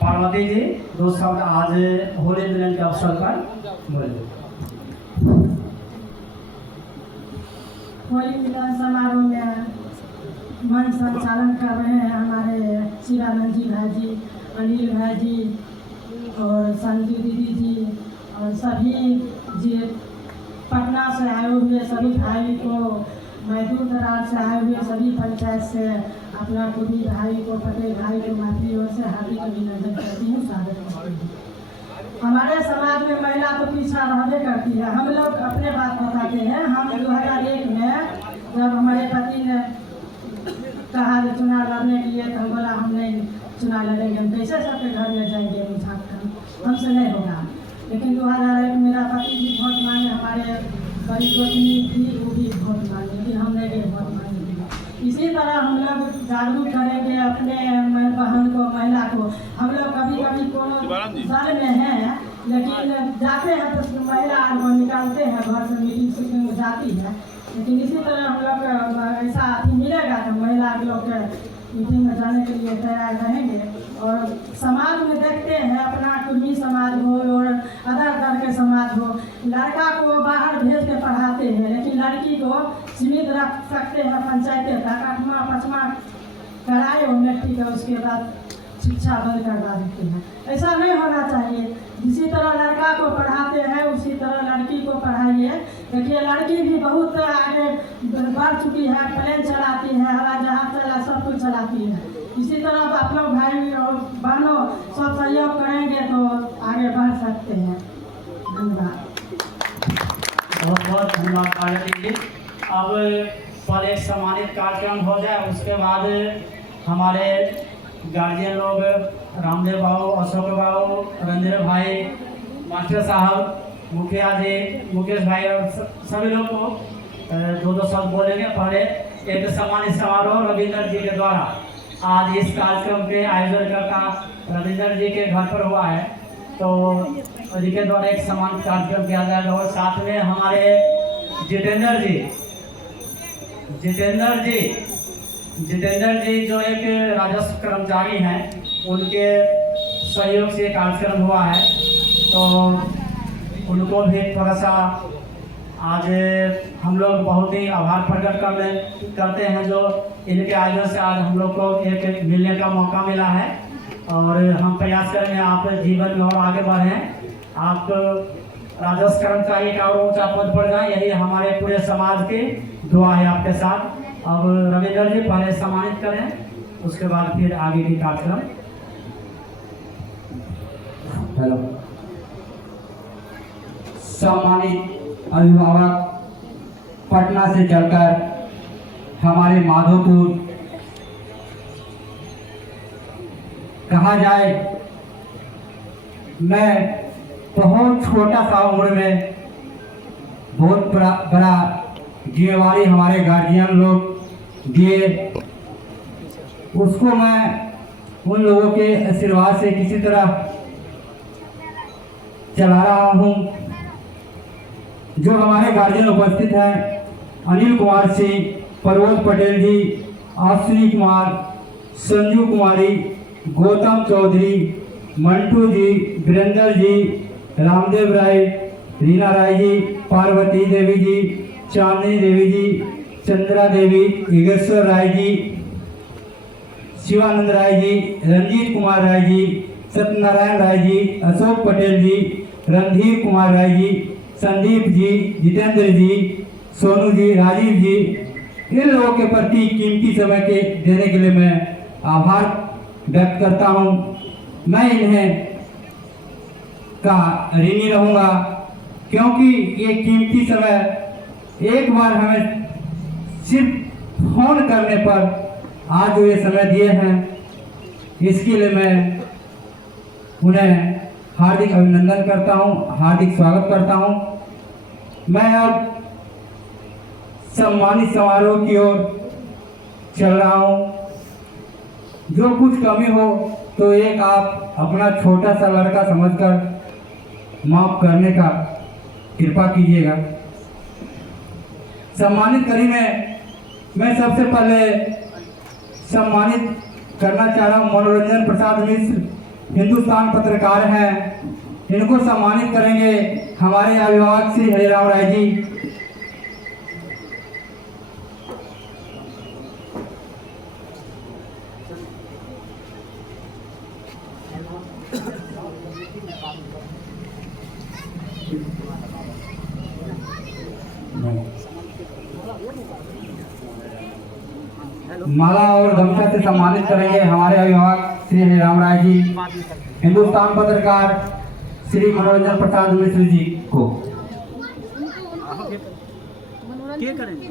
पार्वती जी 2 शब्द आज होली मिलन के अवसर पर बोले। होली मिलन समारोह में मंच संचालन कर रहे हैं हमारे शिवानंद जी भाई जी, अनिल भाई जी और संजू दीदी जी और सभी जी पटना से आए हुए सभी भाई को, मैं दूर दराज से आए हुए सभी पंचायत से अपना कुली भाई को, पटेल भाई को माफी ओर से हार्दिक अभिनंदन करती हूँ, स्वागत करती हूँ। हमारे समाज में महिला तो पीछा रहने करती है। हम लोग अपने बात बताते हैं। हम 2001 में जब हमारे पति ने कहा चुनाव लड़ने के लिए, तो हम बोला हम नहीं चुनाव लड़ेंगे, हम कैसे सबके घर में जाएंगे, हमसे नहीं होगा। लेकिन 2001 मेरा पति भी वोट मांगे, हमारे बड़ी गोतनी थी वो भी वोट मांगे, लेकिन हम नहीं गए वोट मांगे। इसी तरह हम लोग जागरूक करेंगे अपने बहन को, महिला को। हम लोग कभी कभी कोनो दल में हैं, लेकिन जाते हैं तो महिला को निकालते हैं घर से, मीटिंग जाती है। लेकिन इसी तरह हम लोग ऐसा मिलेगा तो महिला लोग मीटिंग में जाने के लिए तैयार रहेंगे। और समाज में देखते हैं अपना कुर्मी समाज हो और अदर दल के समाज हो, लड़का को बाहर भेज के पढ़ाते हैं, लेकिन लड़की को सीमित रख सकते हैं पंचायतें तक, 8वां 5वां कराए हो मैट्रिक, उसके बाद शिक्षा बंद करवा देते हैं। ऐसा नहीं होना चाहिए। जिसी तरह लड़का को पढ़ाते हैं उसी तरह लड़की को पढ़ाइए। देखिए लड़की भी बहुत आगे बढ़ चुकी है, प्लेन चलाती है, हवाई जहाज चला, सब कुछ चलाती है। इसी तरह आप लोग भाई और बहनों सब सहयोग करेंगे तो आगे बढ़ सकते हैं। धन्यवाद। बहुत बहुत धन्यवाद पार्वती जी। अब पहले एक सम्मानित कार्यक्रम हो जाए, उसके बाद हमारे गार्जियन लोग रामदेव बाबू, अशोक बाबू, रणधीर भाई, मास्टर साहब, मुखिया जी, मुकेश भाई और सभी लोग को 2-2 शब्द बोलेंगे। पहले एक सम्मानित समारोह रविंद्र जी के द्वारा आज इस कार्यक्रम के आयोजनकर्ता रविंद्र जी के घर पर हुआ है, तो उन्हीं के द्वारा एक सम्मानित कार्यक्रम किया जाएगा। और साथ में हमारे जितेंद्र जी जो एक राजस्व कर्मचारी हैं, उनके सहयोग से कार्यक्रम हुआ है, तो उनको भी थोड़ा सा आज हम लोग बहुत ही आभार प्रकट करते हैं जो इनके आयोजन से आज हम लोग को एक मिलने का मौका मिला है। और हम प्रयास करेंगे आप जीवन में और आगे बढ़ें। आप राजस्व कर्मचारी का और ऊंचा पद पर जाए, यही हमारे पूरे समाज की दुआ है आपके साथ। अब रविंदर जी पहले सम्मानित करें, उसके बाद फिर आगे की कार्यक्रम। हेलो, सम्मानित अभिभावक, पटना से चलकर हमारे माधोपुर कहा जाए, मैं बहुत छोटा सा उम्र में बहुत बड़ा जिम्मेवारी हमारे गार्जियन लोग दिए, उसको मैं उन लोगों के आशीर्वाद से किसी तरह चला रहा हूँ। जो हमारे गार्जियन उपस्थित हैं, अनिल कुमार सिंह, प्रबोध पटेल जी, अश्विनी कुमार, संजू कुमारी, गौतम चौधरी, मंटू जी, वीरेंद्र जी, रामदेव राय, रीना राय जी, पार्वती देवी जी, चांदनी देवी जी, चंद्रा देवी, योगेश्वर राय जी, शिवानंद राय जी, रंजीत कुमार राय जी, सत्यनारायण राय जी, अशोक पटेल जी, रणधीर कुमार राय जी, संदीप जी, जितेंद्र जी, सोनू जी, राजीव जी, इन लोगों के प्रति कीमती समय के देने के लिए मैं आभार व्यक्त करता हूँ। मैं इन्हें का ऋणी रहूँगा, क्योंकि ये कीमती समय एक बार हमें सिर्फ फोन करने पर आज जो ये समय दिए हैं, इसके लिए मैं उन्हें हार्दिक अभिनंदन करता हूँ, हार्दिक स्वागत करता हूँ। मैं अब सम्मानित समारोह की ओर चल रहा हूँ। जो कुछ कमी हो तो एक आप अपना छोटा सा लड़का समझकर माफ करने का कृपा कीजिएगा। सम्मानित करी में मैं सबसे पहले सम्मानित करना चाह रहा हूँ मनोरंजन प्रसाद मिश्र, हिंदुस्तान पत्रकार हैं। इनको सम्मानित करेंगे हमारे अभिभावक श्री हरिराम राय जी। माला और गमछा से सम्मानित करेंगे हमारे अभिभावक श्री हरिराम राय जी, हिंदुस्तान पत्रकार श्री मनोरंजन प्रसाद मिश्र जी को। क्या करेंगे?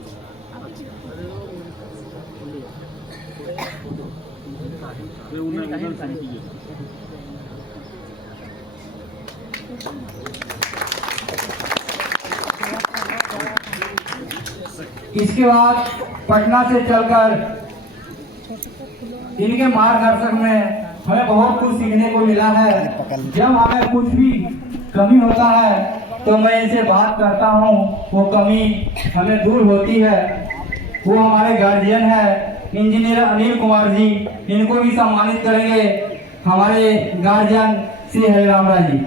इसके बाद पटना से चलकर इनके मार्गदर्शन में हमें बहुत कुछ सीखने को मिला है। जब हमें कुछ भी कमी होता है तो मैं इनसे बात करता हूँ, वो कमी हमें दूर होती है। वो हमारे गार्जियन है इंजीनियर अनिल कुमार जी, इनको भी सम्मानित करेंगे हमारे गार्जियन श्री हरिराम राय जी।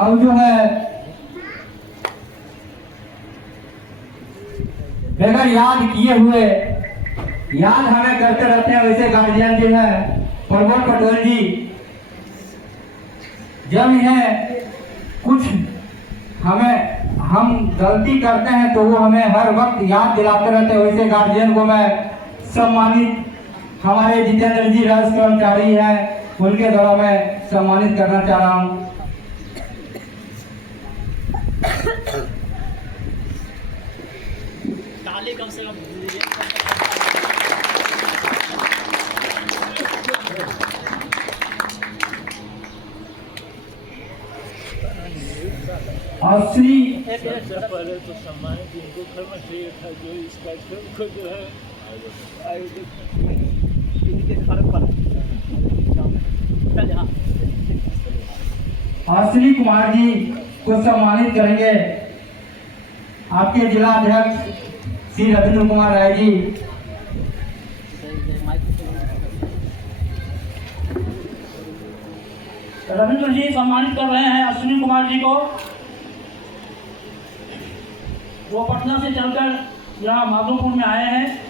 अब जो है बगैर याद किए हुए, याद हमें करते रहते हैं वैसे गार्जियन जो है प्रबोध पटेल जी, जब इन्हें कुछ हम गलती करते हैं तो वो हमें हर वक्त याद दिलाते रहते हैं। वैसे गार्जियन को मैं सम्मानित हमारे जितेंद्र जी राजस्व कर्मचारी हैं, उनके द्वारा मैं सम्मानित करना चाह रहा हूँ। ताली कम से कम श्री पहले तो सम्मानित इनको करना चाहिए था, जो इस कार्यक्रम को जो है आयोजित अश्विनी कुमार जी को सम्मानित करेंगे आपके जिला अध्यक्ष श्री रविंद्र कुमार राय जी। रविंद्र जी सम्मानित कर रहे हैं अश्विनी कुमार जी को। वो पटना से चलकर यहाँ माधोपुर में आए हैं।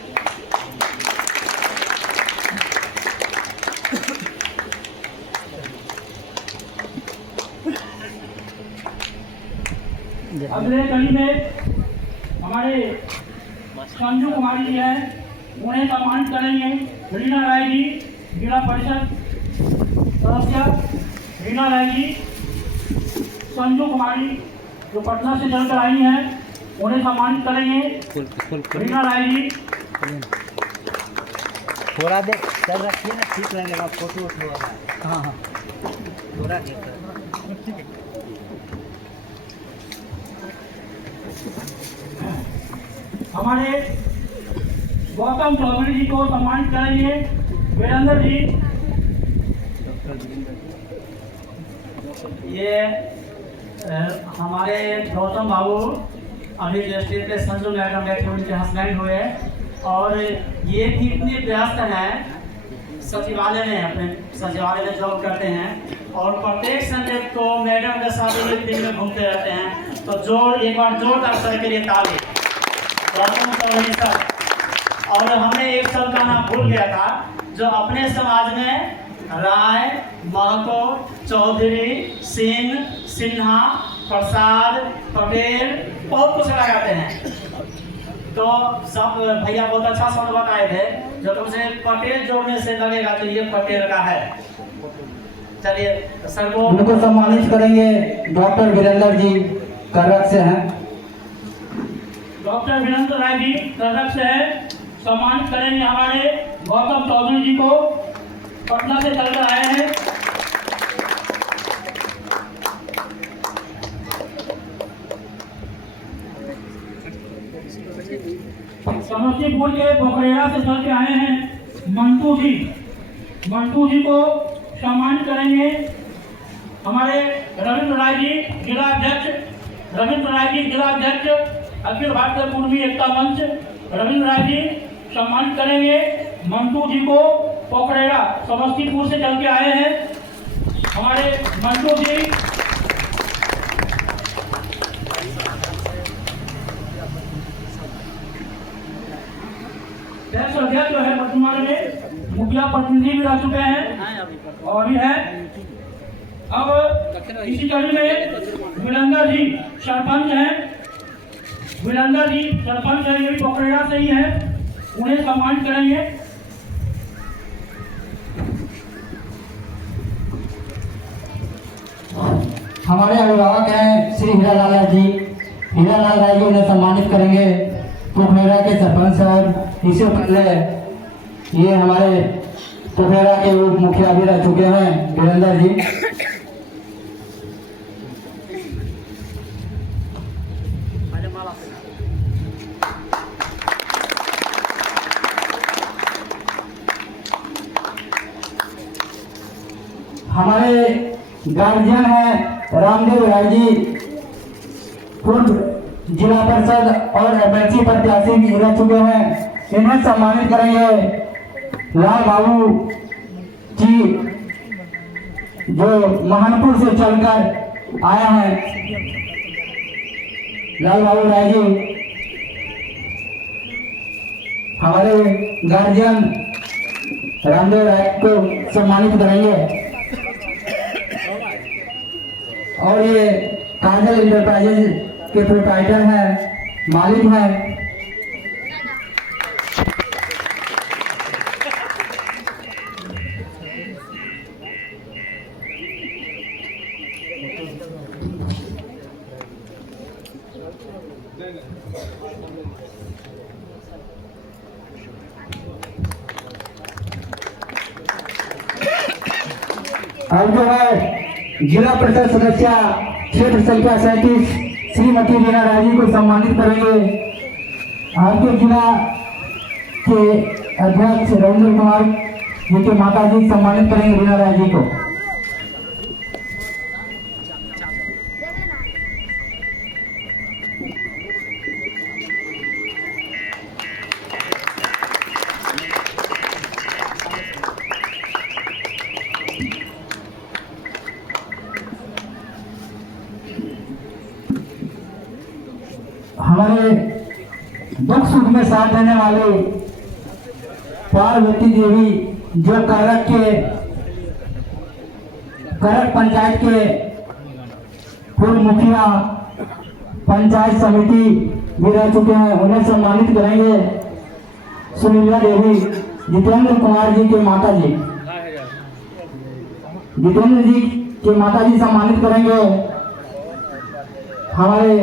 अगले कड़ी में हमारे संजू कुमारी जी हैं, उन्हें सम्मानित करेंगे। रीना राय जी जिला परिषद सदस्य, रीना राय जी। संजू कुमारी जो पटना से चलकर आई हैं, उन्हें सम्मानित करेंगे। रीना राय जी। थोड़ा देर कर रखिए ना, ठीक लगेगा फोटो वोटो वाला। हाँ हाँ थोड़ा देर हमारे गौतम चौधरी जी को सम्मानित करेंगे। वीरेंद्र जी। ये हमारे गौतम बाबू अभी स्टेज पे संजू मैडम बैठे, उनके हस्बैंड हुए, और ये भी इतने व्यस्त हैं सचिवालय में, अपने सचिवालय में जॉब करते हैं और प्रत्येक संडे को मैडम के साथ एक दिन में घूमते रहते हैं। तो एक बार जोरदार सर के लिए ताली गौतम चौधरी सर। और हमने एक शब्द का नाम भूल गया था, जो अपने समाज में राय, महतो, चौधरी, सिंह, सिन्हा, प्रसाद, पटेल बहुत कुछ लगाते हैं। तो सब भैया बहुत अच्छा शब्द बताए थे, जो तुमसे पटेल जोड़ने से लगेगा तो ये पटेल का है। चलिए सर को उनको सम्मानित करेंगे। डॉक्टर वीरेंद्र जी करक से हैं। डॉक्टर वीरेंद्र राय जी करक से हैं, सम्मानित करेंगे हमारे गौतम चौधरी जी को, पटना से चलकर आए हैं। समस्तीपुर के पोखरेरा से चल के आए हैं मंटू जी। मंटू जी को सम्मानित करेंगे हमारे रविंद्र राय जी जिला अध्यक्ष। रविंद्र राय जी जिला अध्यक्ष अखिल भारतीय पूर्वी एकता मंच। रविंद्र राय जी सम्मानित करेंगे मंटू जी को। पोखरेरा समस्तीपुर से चल के आए हैं हमारे मंटू जी। अध्यक्ष जो है वर्तमान में मुखिया प्रतिनिधि भी रह चुके हैं और भी है। अब इसी कड़ी में वीरेंद्र जी सरपंच हैं। वीरेंद्र जी सरपंच है, ये भी पोखरेरा से ही है, उन्हें सम्मानित करेंगे। हमारे अभिभावक हैं श्री हीरालाल जी। हीरालाल राय जी उन्हें सम्मानित करेंगे, पोखरेरा के सरपंच साहब। इससे पहले ये हमारे पोखरेरा के उप मुखिया भी रह चुके हैं वीरेंद्र जी। हमारे गार्जियन हैं रामदेव राय जी, पूर्व जिला परिषद और एमएलसी प्रत्याशी भी रह चुके हैं, इन्हें सम्मानित करेंगे। लाल बाबू जी जो महानपुर से चलकर आया है, लाल बाबू राय जी हमारे गार्जियन रामदेव राय को सम्मानित करेंगे। और ये काजल इंटरप्राइजेज के प्रोप्राइटर हैं, मालिक हैं। अब जो है जिला परिषद सदस्य क्षेत्र संख्या 37 श्रीमती रीना राय जी को सम्मानित करेंगे। आपके जिला के अध्यक्ष रविंद्र कुमार जी के माता जी सम्मानित करेंगे रीना राय जी को। सुख में साथ देने वाले पार्वती देवी जो करक पंचायत के पूर्व मुखिया पंचायत समिति भी रह चुके हैं, उन्हें सम्मानित करेंगे। सुनीला देवी जितेंद्र कुमार जी के माता जी, जितेंद्र जी के माता जी सम्मानित करेंगे हमारे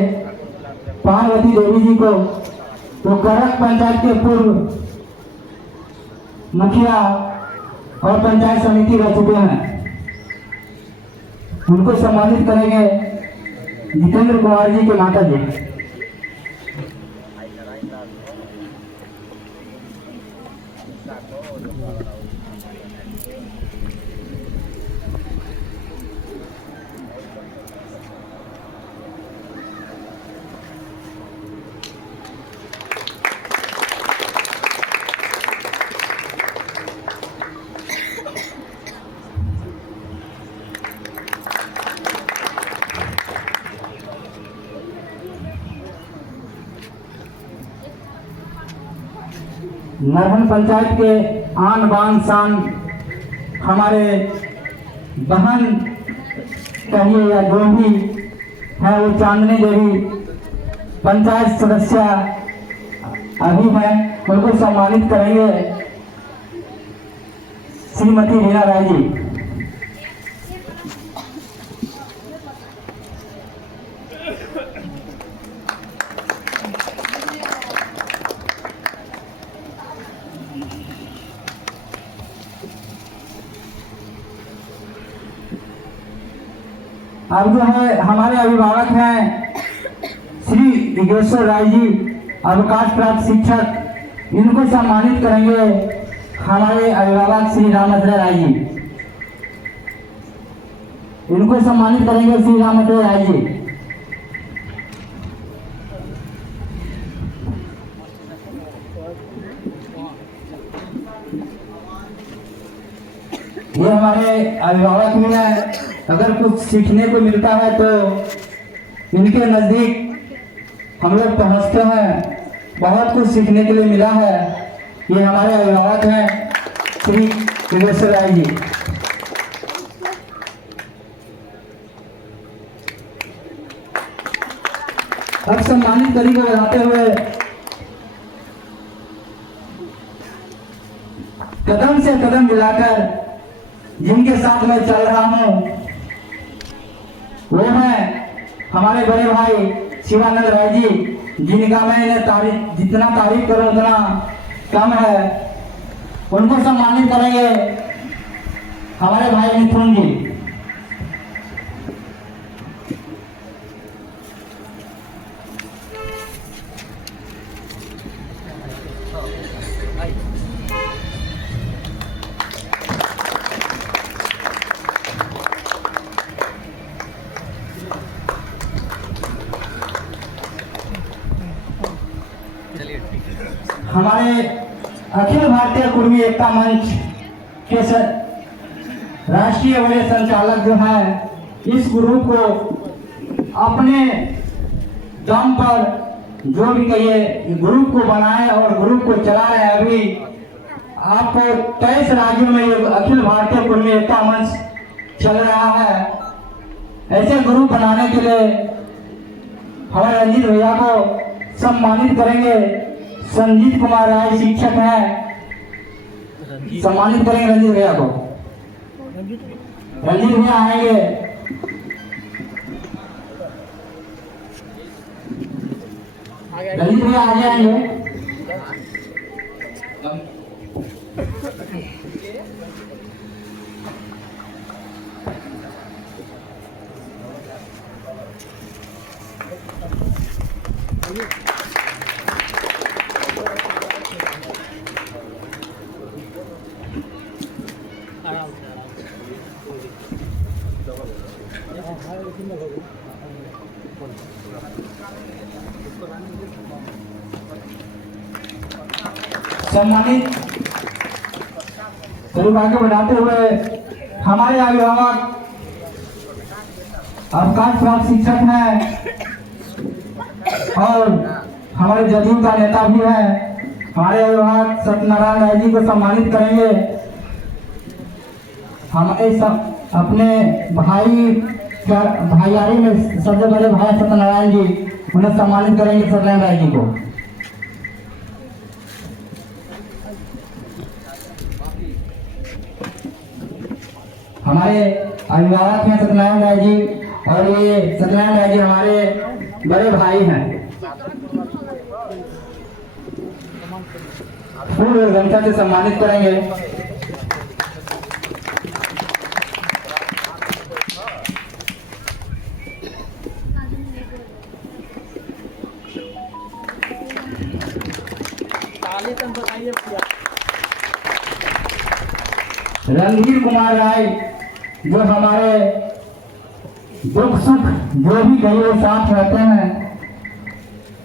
पार्वती देवी जी को। तो करक पंचायत के पूर्व मुखिया और पंचायत समिति रह चुके हैं, उनको सम्मानित करेंगे जितेंद्र कुमार जी के माता जी। नरहन पंचायत के आन बान शान हमारे बहन कहिए या जो भी है वो चांदनी देवी पंचायत सदस्य अभी हैं, उनको सम्मानित करेंगे श्रीमती रीना राय जी। अब जो है हमारे अभिभावक हैं श्री योगेश्वर राय जी, अवकाश प्राप्त शिक्षक, इनको सम्मानित करेंगे हमारे अभिभावक श्री रामचंद्र राय जी। इनको सम्मानित करेंगे श्री रामचंद्र राय जी। ये हमारे अभिभावक भी हैं, अगर कुछ सीखने को मिलता है तो इनके नज़दीक हम लोग पहुँचते हैं, बहुत कुछ सीखने के लिए मिला है। ये हमारे अभिभावक हैं श्री योगेश्वर राय जी। अब सम्मानित करी को बढ़ाते हुए कदम से कदम मिलाकर जिनके साथ मैं चल रहा हूँ वो है हमारे बड़े भाई शिवानंद राय जी, जिनका मैं इन्हें जितना तारीफ करूं उतना कम है। उनको सम्मानित करेंगे हमारे भाई मिथुन जी। हमारे अखिल भारतीय कुर्मी एकता मंच के राष्ट्रीय बड़े संचालक जो है इस ग्रुप को अपने दम पर जो भी कहिए ग्रुप को बनाए और ग्रुप को चला रहे हैं। अभी आपको 23 राज्यों में अखिल भारतीय कुर्मी एकता मंच चल रहा है। ऐसे ग्रुप बनाने के लिए हमारे रंजीत भैया को सम्मानित करेंगे। संजीत कुमार राय शिक्षक हैं, सम्मानित करेंगे रंजीत भैया को। रंजीत भैया आएंगे। रंजीत भैया आ जाएंगे। सम्मानित स्वरूप आगे बढ़ाते हुए हमारे अभिभावक अवकाश प्राप्त शिक्षक हैं और हमारे जदयू का नेता भी है, हमारे अभिभावक सत्यनारायण राय जी को सम्मानित करेंगे। हमारे सब अपने भाईयारी में सबसे बड़े भाई सत्यनारायण जी, उन्हें सम्मानित करेंगे सत्यनारायण राय जी को। हमारे अभिभावक हैं सत्यनारायण राय जी, और ये सत्यनारायण राय जी हमारे बड़े भाई हैं। फूल और गमछा से सम्मानित करेंगे। रणधीर कुमार राय जो हमारे दुख सुख जो भी कहीं वो साथ रहते हैं,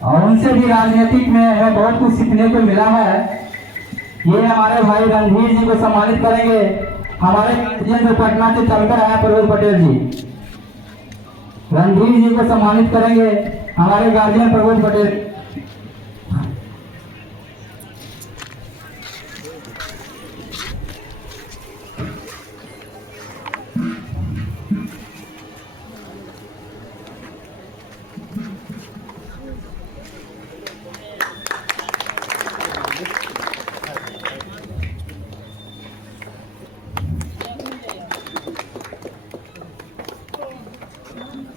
और उनसे भी राजनीतिक में हमें बहुत कुछ सीखने को मिला है। ये हमारे भाई रणधीर जी को सम्मानित करेंगे। हमारे जो पटना से चलकर आया प्रभु पटेल जी, रणधीर जी को सम्मानित करेंगे। हमारे गार्जियन प्रभु पटेल।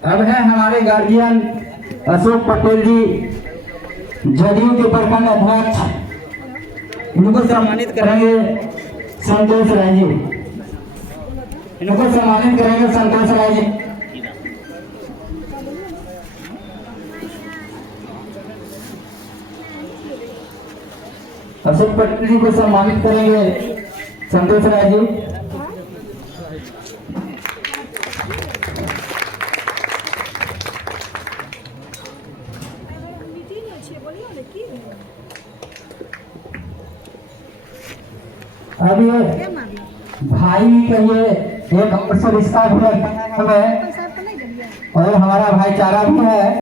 अब है हमारे गार्जियन अशोक पटेल जी, जदयू के प्रखंड अध्यक्ष, इनको सम्मानित करेंगे संतोष राय जी। इनको सम्मानित करेंगे संतोष राय जी। अशोक पटेल जी को सम्मानित करेंगे संतोष राय जी। अब ये भाई कहिए एक हमसे रिश्ता भी है, और हमारा भाईचारा भी है।